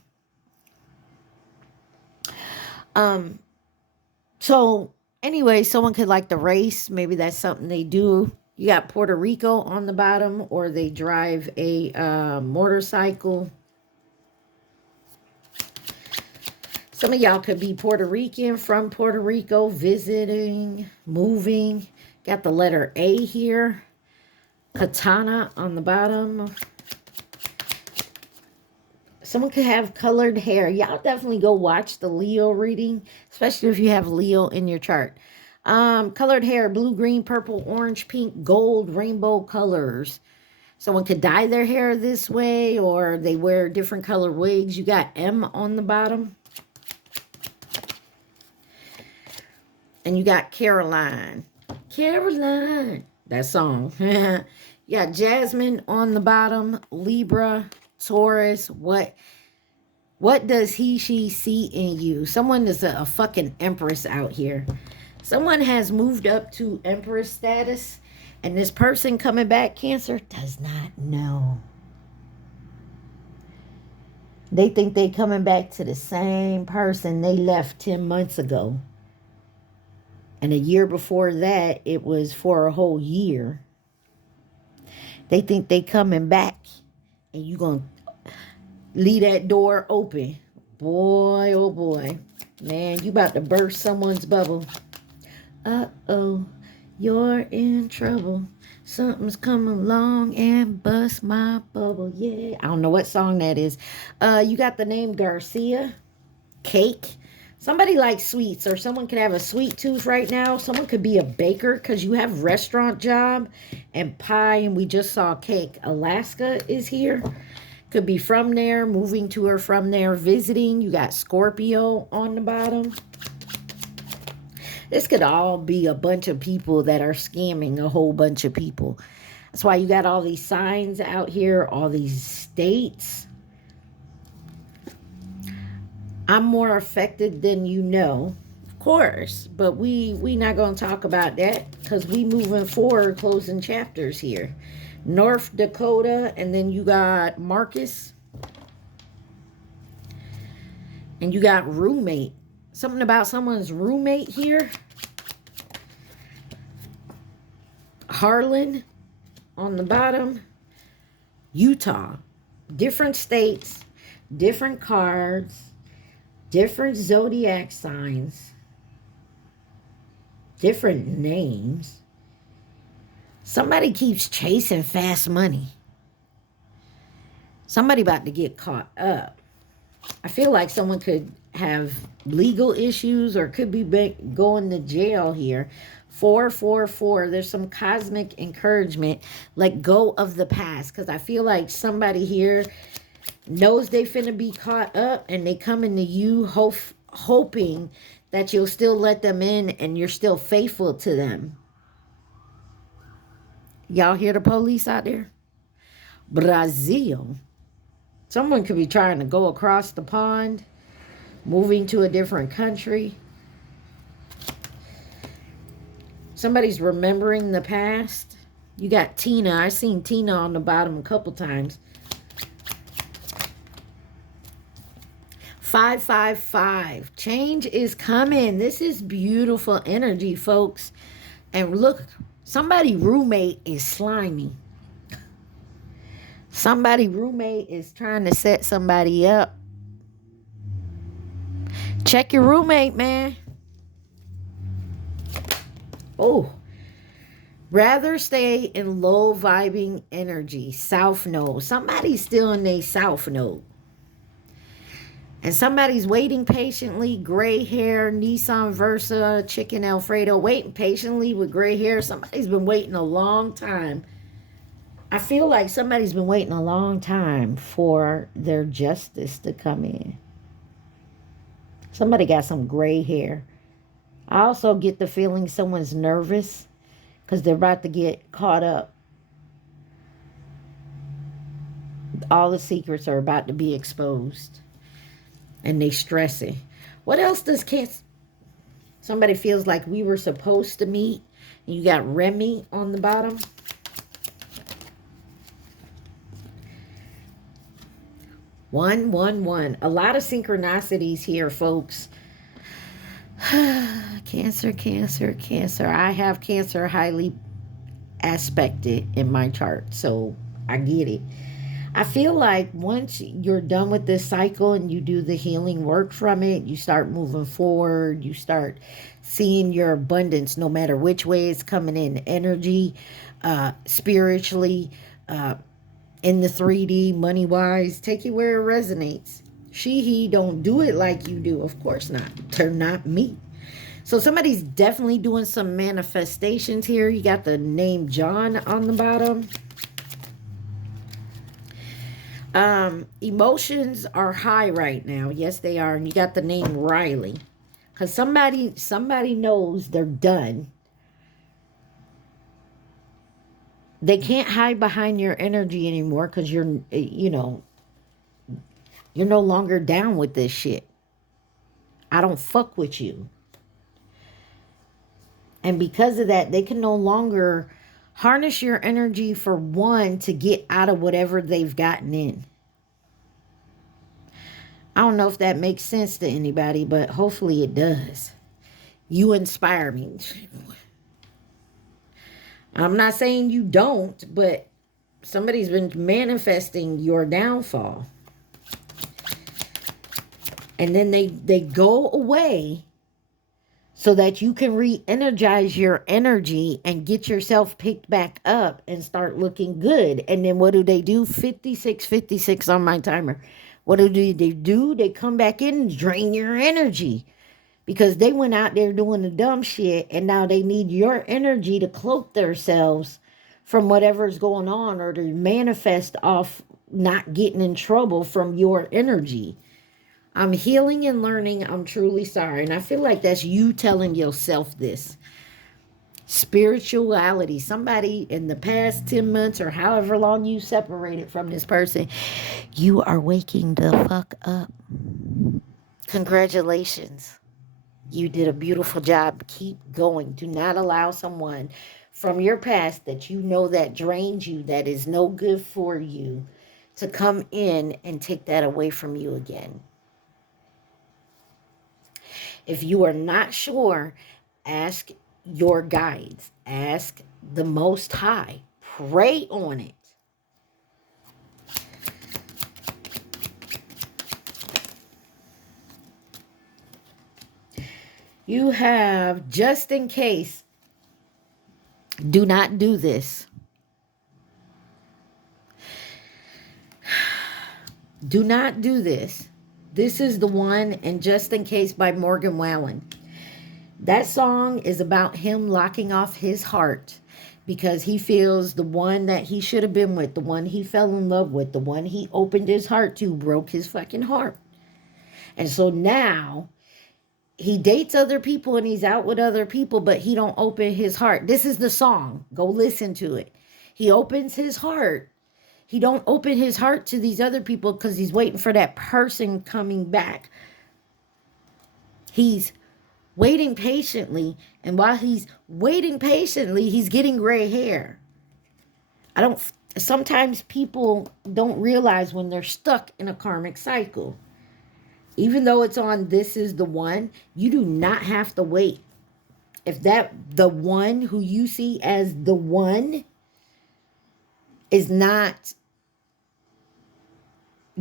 So anyway, someone could like to race. Maybe that's something they do. You got Puerto Rico on the bottom, or they drive a motorcycle. Some of y'all could be Puerto Rican, from Puerto Rico, visiting, moving. Got the letter A here. Katana on the bottom. Someone could have colored hair. Y'all definitely go watch the Leo reading, especially if you have Leo in your chart. Colored hair, blue, green, purple, orange, pink, gold, rainbow colors. Someone could dye their hair this way, or they wear different color wigs. You got M on the bottom. And you got Caroline. Caroline. That song. You got Jasmine on the bottom. Libra, Taurus. What does he, she see in you? Someone is a fucking empress out here. Someone has moved up to empress status. And this person coming back, Cancer, does not know. They think they coming back to the same person they left 10 months ago. And a year before that, it was for a whole year. They think they coming back. And you going to leave that door open. Boy, oh boy. Man, you about to burst someone's bubble. Uh-oh, you're in trouble. Something's come along and bust my bubble. Yeah. I don't know what song that is. You got the name Garcia. Cake. Somebody likes sweets, or someone could have a sweet tooth right now. Someone could be a baker because you have restaurant job and pie, and we just saw cake. Alaska is here. Could be from there, moving to or from there, visiting. You got Scorpio on the bottom. This could all be a bunch of people that are scamming a whole bunch of people. That's why you got all these signs out here, all these states. I'm more affected than you know, of course, but we not going to talk about that because we moving forward, closing chapters here. North Dakota, and then you got Marcus, and you got roommate. Something about someone's roommate here. Harlan on the bottom. Utah. Different states, different cards. Different zodiac signs. Different names. Somebody keeps chasing fast money. Somebody about to get caught up. I feel like someone could have legal issues or could be going to jail here. 444. There's some cosmic encouragement. Let go of the past. Because I feel like somebody here knows they finna be caught up, and they coming to you hoping that you'll still let them in and you're still faithful to them. Y'all hear the police out there? Brazil. Someone could be trying to go across the pond, moving to a different country. Somebody's remembering the past. You got Tina. I've seen Tina on the bottom a couple times. 555. Change is coming. This is beautiful energy, folks. And look, somebody roommate is slimy. Somebody roommate is trying to set somebody up. Check your roommate, man. Oh. Rather stay in low vibing energy. South node. Somebody's still in their south node. And somebody's waiting patiently, gray hair, Nissan Versa, chicken Alfredo, waiting patiently with gray hair. Somebody's been waiting a long time. I feel like somebody's been waiting a long time for their justice to come in. Somebody got some gray hair. I also get the feeling someone's nervous because they're about to get caught up. All the secrets are about to be exposed. And they stressing. What else does Cancer? Somebody feels like we were supposed to meet. And you got Remy on the bottom. One, one, one. A lot of synchronicities here, folks. Cancer, Cancer, Cancer. I have Cancer highly aspected in my chart, so I get it. I feel like once you're done with this cycle and you do the healing work from it, you start moving forward, you start seeing your abundance no matter which way it's coming in, energy, spiritually, in the 3D, money-wise. Take it where it resonates. She, he don't do it like you do. Of course not. They're not me. So somebody's definitely doing some manifestations here. You got the name John on the bottom. Emotions are high right now. Yes, they are. And you got the name Riley. Because somebody knows they're done. They can't hide behind your energy anymore because you're no longer down with this shit. I don't fuck with you. And because of that, they can no longer harness your energy for one to get out of whatever they've gotten in. I don't know if that makes sense to anybody, but hopefully it does. You inspire me. I'm not saying you don't, but somebody's been manifesting your downfall. And then they go away so that you can re-energize your energy and get yourself picked back up and start looking good. And then what do? 56 on my timer. What do? They come back in and drain your energy. Because they went out there doing the dumb shit and now they need your energy to cloak themselves from whatever's going on or to manifest off not getting in trouble from your energy. I'm healing and learning. I'm truly sorry. And I feel like that's you telling yourself this. Spirituality. Somebody in the past 10 months or however long you separated from this person, you are waking the fuck up. Congratulations. You did a beautiful job. Keep going. Do not allow someone from your past that you know that drains you, that is no good for you, to come in and take that away from you again. If you are not sure, ask your guides. Ask the Most High. Pray on it. You have, just in case, do not do this. Do not do this. This is the one, and Just in Case by Morgan Wallen. That song is about him locking off his heart because he feels the one that he should have been with, the one he fell in love with, the one he opened his heart to, broke his fucking heart. And so now he dates other people and he's out with other people, but he don't open his heart. This is the song. Go listen to it. He opens his heart. He don't open his heart to these other people because he's waiting for that person coming back. He's waiting patiently, and while he's waiting patiently, he's getting gray hair. Sometimes people don't realize when they're stuck in a karmic cycle. Even though it's on This Is the One, you do not have to wait. If the one who you see as the one is not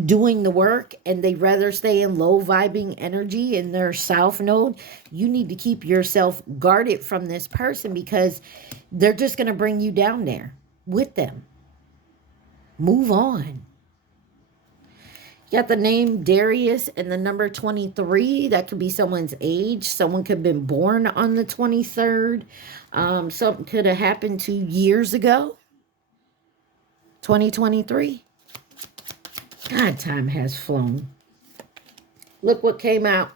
doing the work and they rather stay in low vibing energy in their south node, you need to keep yourself guarded from this person because they're just going to bring you down there with them. Move on. Got the name Darius and the number 23. That could be someone's age. Someone could have been born on the 23rd. Something could have happened 2 years ago. 2023. God, time has flown. Look what came out.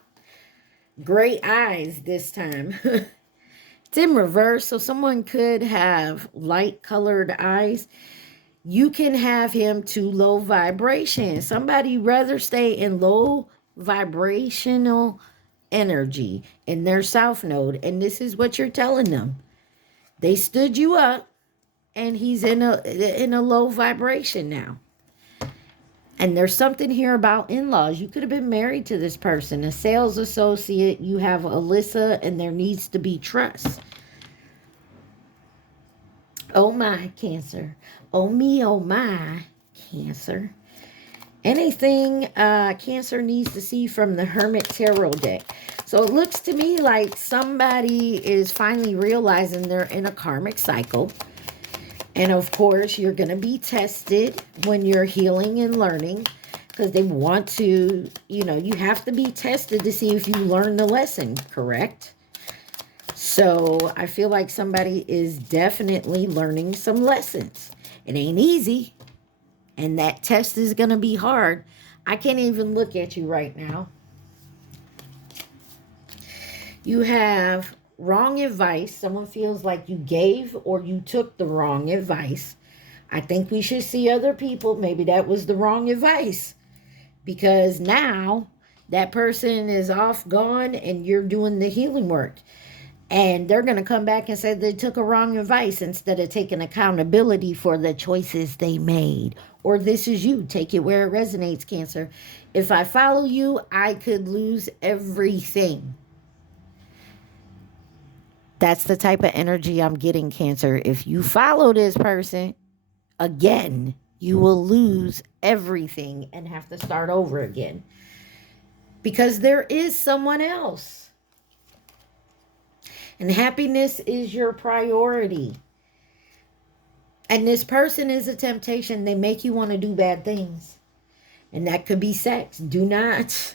Gray eyes this time. It's in reverse, so someone could have light colored eyes. You can have him to low vibration. Somebody rather stay in low vibrational energy in their south node, and this is what you're telling them. They stood you up, and he's in a low vibration now. And there's something here about in-laws. You could have been married to this person, a sales associate. You have Alyssa, and there needs to be trust. Oh my, Cancer. Oh me, oh my, Cancer. Anything Cancer needs to see from the Hermit Tarot deck. So it looks to me like somebody is finally realizing they're in a karmic cycle. And of course, you're going to be tested when you're healing and learning, because they want to, you have to be tested to see if you learn the lesson, correct? So I feel like somebody is definitely learning some lessons. It ain't easy, and that test is going to be hard. I can't even look at you right now. You have wrong advice. Someone feels like you gave or you took the wrong advice. I think we should see other people. Maybe that was the wrong advice, because now that person is off, gone, and you're doing the healing work. And they're going to come back and say they took a wrong advice instead of taking accountability for the choices they made. Or this is you. Take it where it resonates, Cancer. If I follow you, I could lose everything. That's the type of energy I'm getting, Cancer. If you follow this person, again, you will lose everything and have to start over again. Because there is someone else. And happiness is your priority. And this person is a temptation. They make you want to do bad things. And that could be sex. Do not.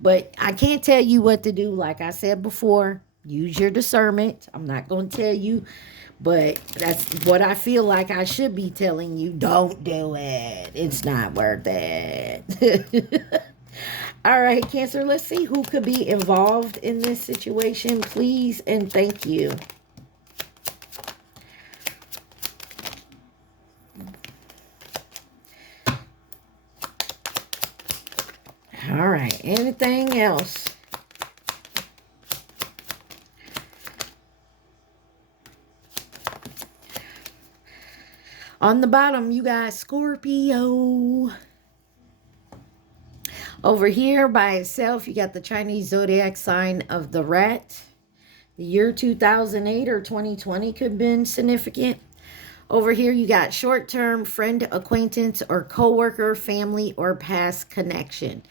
But I can't tell you what to do. Like I said before, use your discernment. I'm not going to tell you. But that's what I feel like I should be telling you. Don't do it. It's not worth it. All right, Cancer, let's see who could be involved in this situation, please, and thank you. All right, anything else? On the bottom, you got Scorpio. Over here by itself, you got the Chinese zodiac sign of the rat. The year 2008 or 2020 could have been significant. Over here, you got short-term friend, acquaintance, or coworker, family, or past connection.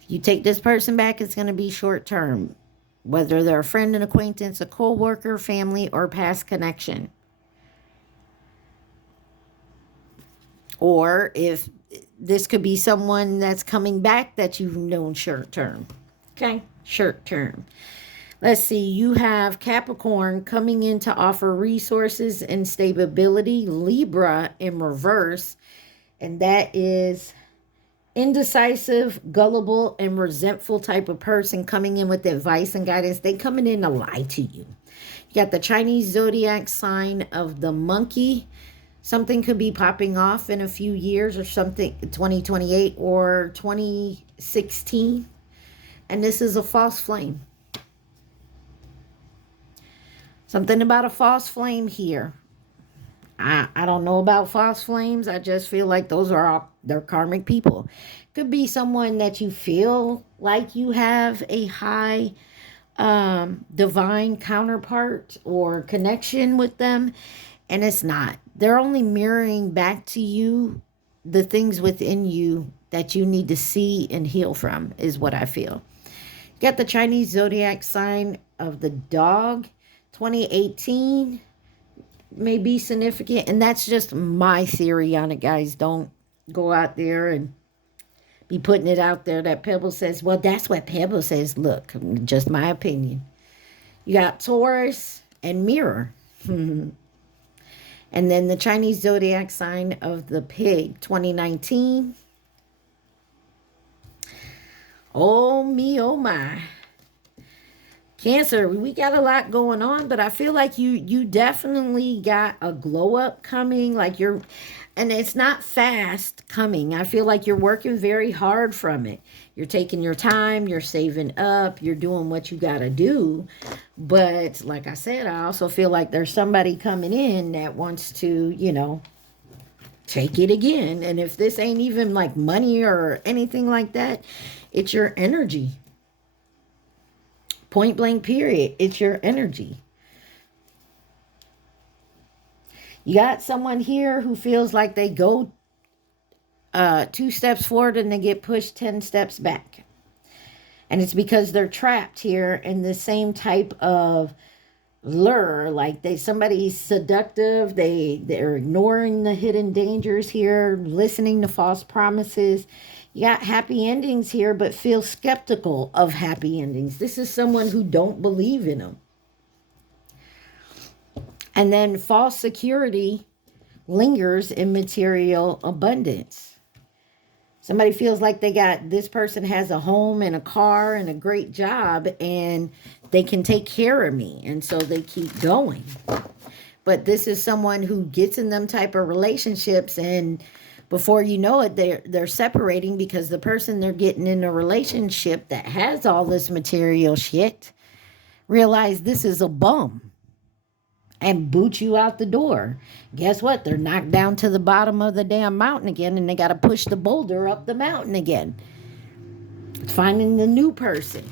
If you take this person back, it's going to be short-term. Whether they're a friend, an acquaintance, a coworker, family, or past connection. Or if this could be someone that's coming back that you've known short term. Okay, short term. Let's see, you have Capricorn coming in to offer resources and stability. Libra in reverse. And that is indecisive, gullible, and resentful type of person coming in with advice and guidance. They coming in to lie to you. You got the Chinese zodiac sign of the monkey. Something could be popping off in a few years or something, 2028 or 2016. And this is a false flame. Something about a false flame here. I don't know about false flames. I just feel like they're karmic people. Could be someone that you feel like you have a high divine counterpart or connection with them. And it's not. They're only mirroring back to you the things within you that you need to see and heal from, is what I feel. You got the Chinese zodiac sign of the dog. 2018 may be significant. And that's just my theory on it, guys. Don't go out there and be putting it out there that Pebble says, well, that's what Pebble says. Look, just my opinion. You got Taurus and Mirror. And then the Chinese zodiac sign of the pig, 2019. Oh me, oh my. Cancer, we got a lot going on, but I feel like you definitely got a glow up coming. Like and it's not fast coming. I feel like you're working very hard from it. You're taking your time, you're saving up, you're doing what you got to do. But like I said, I also feel like there's somebody coming in that wants to, take it again. And if this ain't even like money or anything like that, it's your energy. Point blank period. It's your energy. You got someone here who feels like they go 2 steps forward and they get pushed 10 steps back. And it's because they're trapped here in the same type of lure. Like somebody's seductive. They're ignoring the hidden dangers here, listening to false promises. You got happy endings here, but feel skeptical of happy endings. This is someone who don't believe in them. And then false security lingers in material abundance. Somebody feels like this person has a home and a car and a great job and they can take care of me. And so they keep going. But this is someone who gets in them type of relationships, and before you know it, they're separating because the person they're getting in a relationship that has all this material shit realize this is a bum and boot you out the door. Guess what? They're knocked down to the bottom of the damn mountain again, and they got to push the boulder up the mountain again. Finding the new person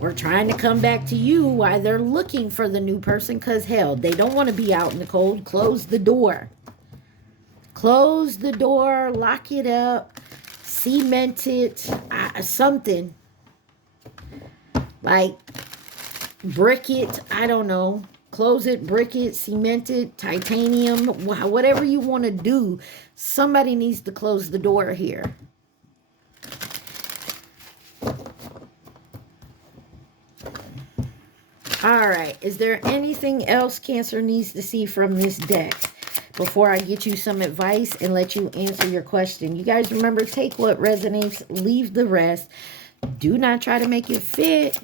or trying to come back to you while they're looking for the new person, because hell, they don't want to be out in the cold. Close the door. Close the door, lock it up, cement it, something. Like brick it, I don't know. Close it, brick it, cement it, titanium, whatever you want to do. Somebody needs to close the door here. All right. Is there anything else Cancer needs to see from this deck before I get you some advice and let you answer your question? You guys remember, take what resonates, leave the rest. Do not try to make it fit.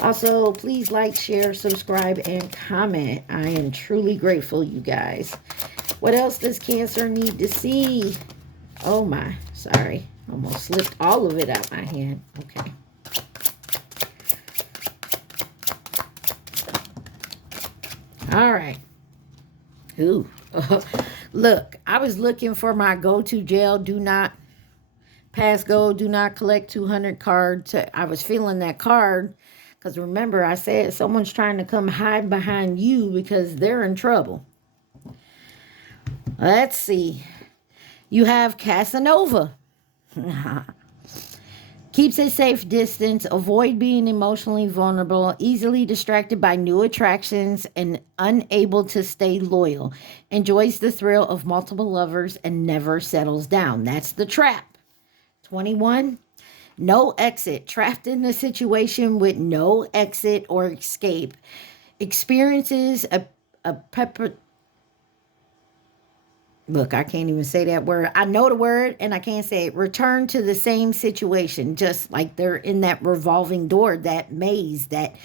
Also, please like, share, subscribe, and comment. I am truly grateful, you guys. What else does Cancer need to see? Oh my, sorry. Almost slipped all of it out my hand. Okay. All right. Ooh. Look, I was looking for my go-to jail. Do not pass go. Do not collect 200 cards. I was feeling that card because remember I said someone's trying to come hide behind you because they're in trouble. Let's see. You have Casanova. Keeps a safe distance, avoid being emotionally vulnerable, easily distracted by new attractions, and unable to stay loyal. Enjoys the thrill of multiple lovers and never settles down. That's the trap. 21. No exit. Trapped in a situation with no exit or escape. Experiences a pepper... Look, I can't even say that word. I know the word and I can't say it. Return to the same situation, just like they're in that revolving door, that maze, that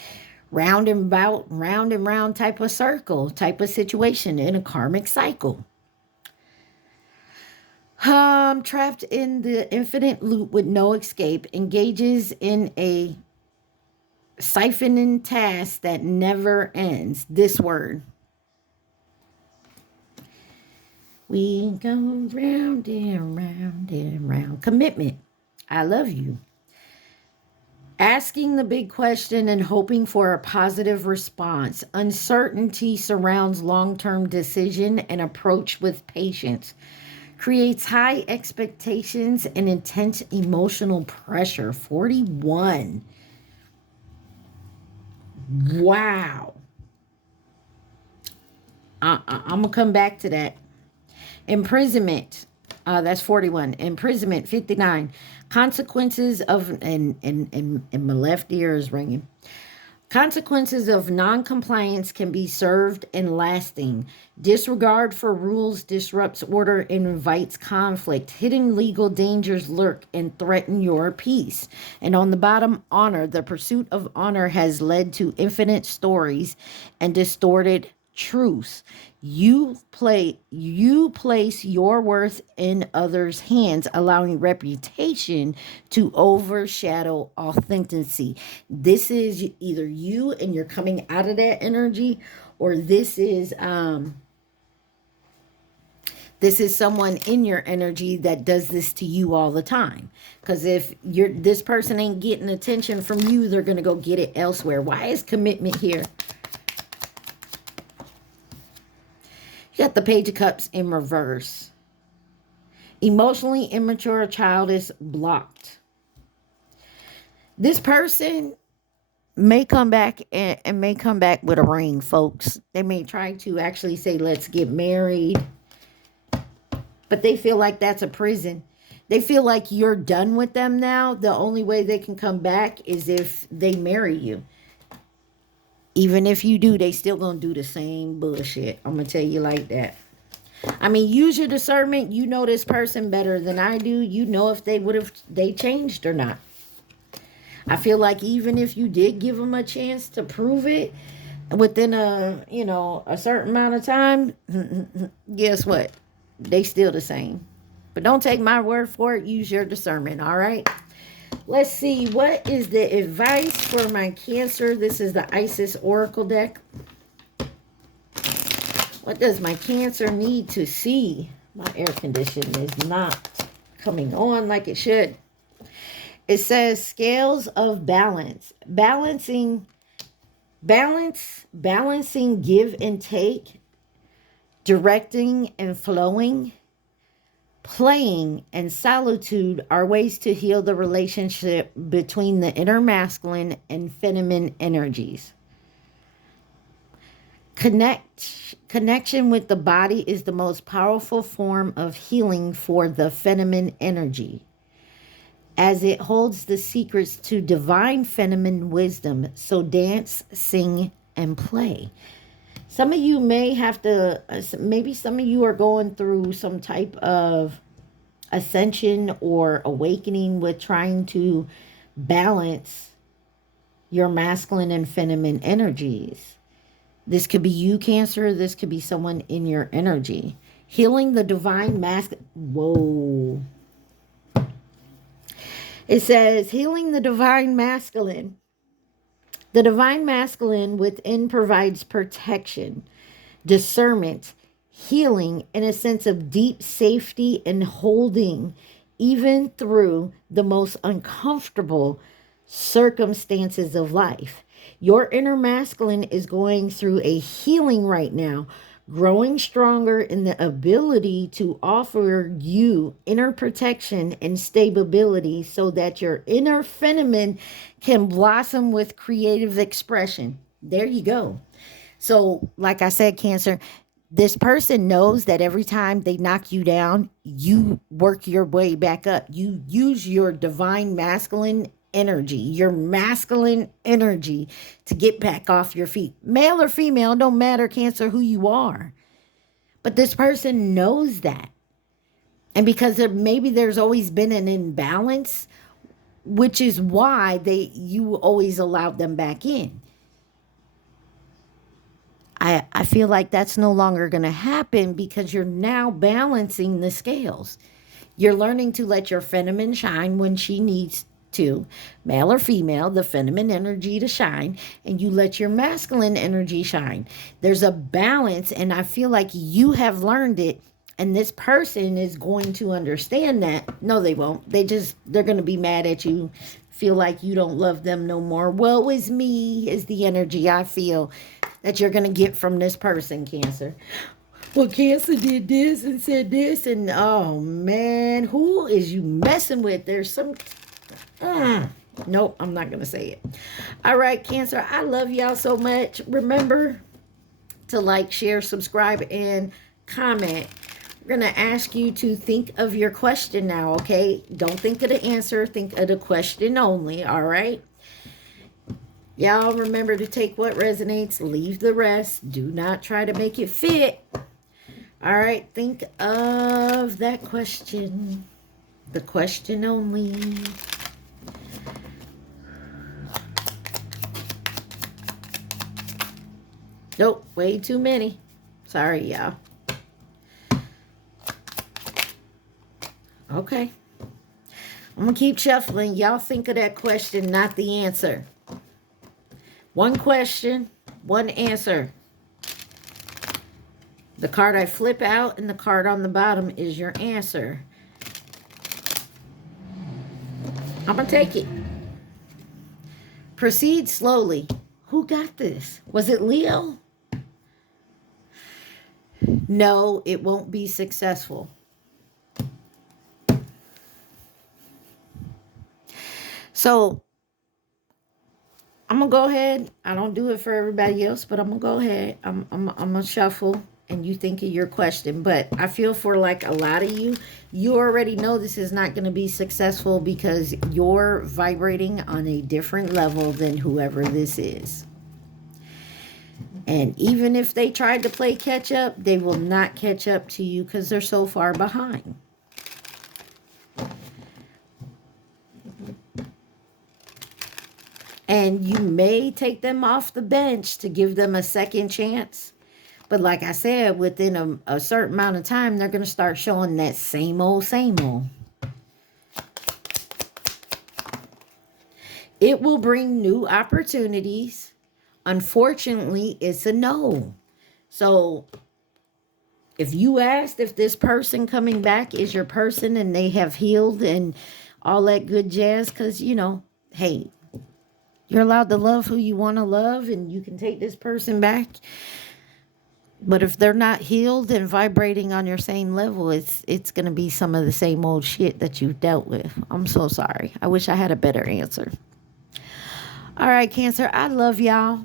round and round type of circle, type of situation in a karmic cycle. Trapped in the infinite loop with no escape, engages in a siphoning task that never ends. This word. We go round and round and round. Commitment. I love you. Asking the big question and hoping for a positive response. Uncertainty surrounds long-term decision and approach with patience. Creates high expectations and intense emotional pressure. 41. Wow. I'm going to come back to that. Imprisonment. That's 41. Imprisonment, 59. Consequences of, and my left ear is ringing. Consequences of non-compliance can be served and lasting. Disregard for rules disrupts order and invites conflict. Hidden legal dangers lurk and threaten your peace. And on the bottom, honor. The pursuit of honor has led to infinite stories and distorted truths. You place your worth in others' hands, allowing reputation to overshadow authenticity. This is either you and you're coming out of that energy, or this is someone in your energy that does this to you all the time. Because if this person ain't getting attention from you, they're gonna go get it elsewhere. Why is commitment here? You got the Page of Cups in reverse. Emotionally immature child is blocked. This person may come back and may come back with a ring, folks. They may try to actually say, let's get married. But they feel like that's a prison. They feel like you're done with them now. The only way they can come back is if they marry you. Even if you do, they still gonna do the same bullshit. I'm gonna tell you like that. I mean, use your discernment. You know this person better than I do. You know if they changed or not. I feel like even if you did give them a chance to prove it within a certain amount of time, guess what? They still the same. But don't take my word for it. Use your discernment, all right? Let's see, what is the advice for my Cancer? This is the Isis Oracle deck. What does my Cancer need to see? My air conditioning is not coming on like it should. It says scales of balance. Balancing give and take, directing and flowing. Playing and solitude are ways to heal the relationship between the inner masculine and feminine energies. Connection with the body is the most powerful form of healing for the feminine energy, as it holds the secrets to divine feminine wisdom. So dance, sing, and play. Some of you may have to, maybe some of you are going through some type of ascension or awakening with trying to balance your masculine and feminine energies. This could be you, Cancer. This could be someone in your energy. Healing the divine masculine. Whoa. It says, healing the divine masculine. The divine masculine within provides protection, discernment, healing, and a sense of deep safety and holding, even through the most uncomfortable circumstances of life. Your inner masculine is going through a healing right now, growing stronger in the ability to offer you inner protection and stability so that your inner feminine can blossom with creative expression. There you go. So, like I said, Cancer, this person knows that every time they knock you down, you work your way back up. You use your divine masculine energy, your masculine energy to get back off your feet. Male or female, don't matter, Cancer, who you are. But this person knows that. And because maybe there's always been an imbalance, which is why you always allowed them back in. I feel like that's no longer going to happen because you're now balancing the scales. You're learning to let your feminine shine when she needs to, male or female, the feminine energy to shine, and you let your masculine energy shine. There's a balance, and I feel like you have learned it, and this person is going to understand that. No, they won't. They're going to be mad at you, feel like you don't love them no more. Woe is me is the energy I feel that you're going to get from this person, Cancer. Well, Cancer did this and said this, and oh man, who is you messing with? There's some... Nope, I'm not going to say it. All right, Cancer, I love y'all so much. Remember to like, share, subscribe, and comment. We're going to ask you to think of your question now, okay? Don't think of the answer. Think of the question only, all right? Y'all remember to take what resonates, leave the rest. Do not try to make it fit. All right, think of that question. The question only. Nope, way too many. Sorry, y'all. Okay. I'm going to keep shuffling. Y'all think of that question, not the answer. One question, one answer. The card I flip out and the card on the bottom is your answer. I'm going to take it. Proceed slowly. Who got this? Was it Leo? No, it won't be successful. So, I'm going to go ahead. I don't do it for everybody else, but I'm going to go ahead. I'm going to shuffle and you think of your question. But I feel for like a lot of you, you already know this is not going to be successful because you're vibrating on a different level than whoever this is. And even if they tried to play catch up, they will not catch up to you because they're so far behind. And you may take them off the bench to give them a second chance. But like I said, within a certain amount of time, they're going to start showing that same old, same old. It will bring new opportunities. Unfortunately, it's a no. So if you asked if this person coming back is your person and they have healed and all that good jazz, because, you know, hey, you're allowed to love who you want to love and you can take this person back. But if they're not healed and vibrating on your same level, it's going to be some of the same old shit that you've dealt with. I'm so sorry. I wish I had a better answer. All right, Cancer, I love y'all.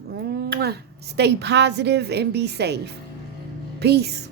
Stay positive and be safe. Peace.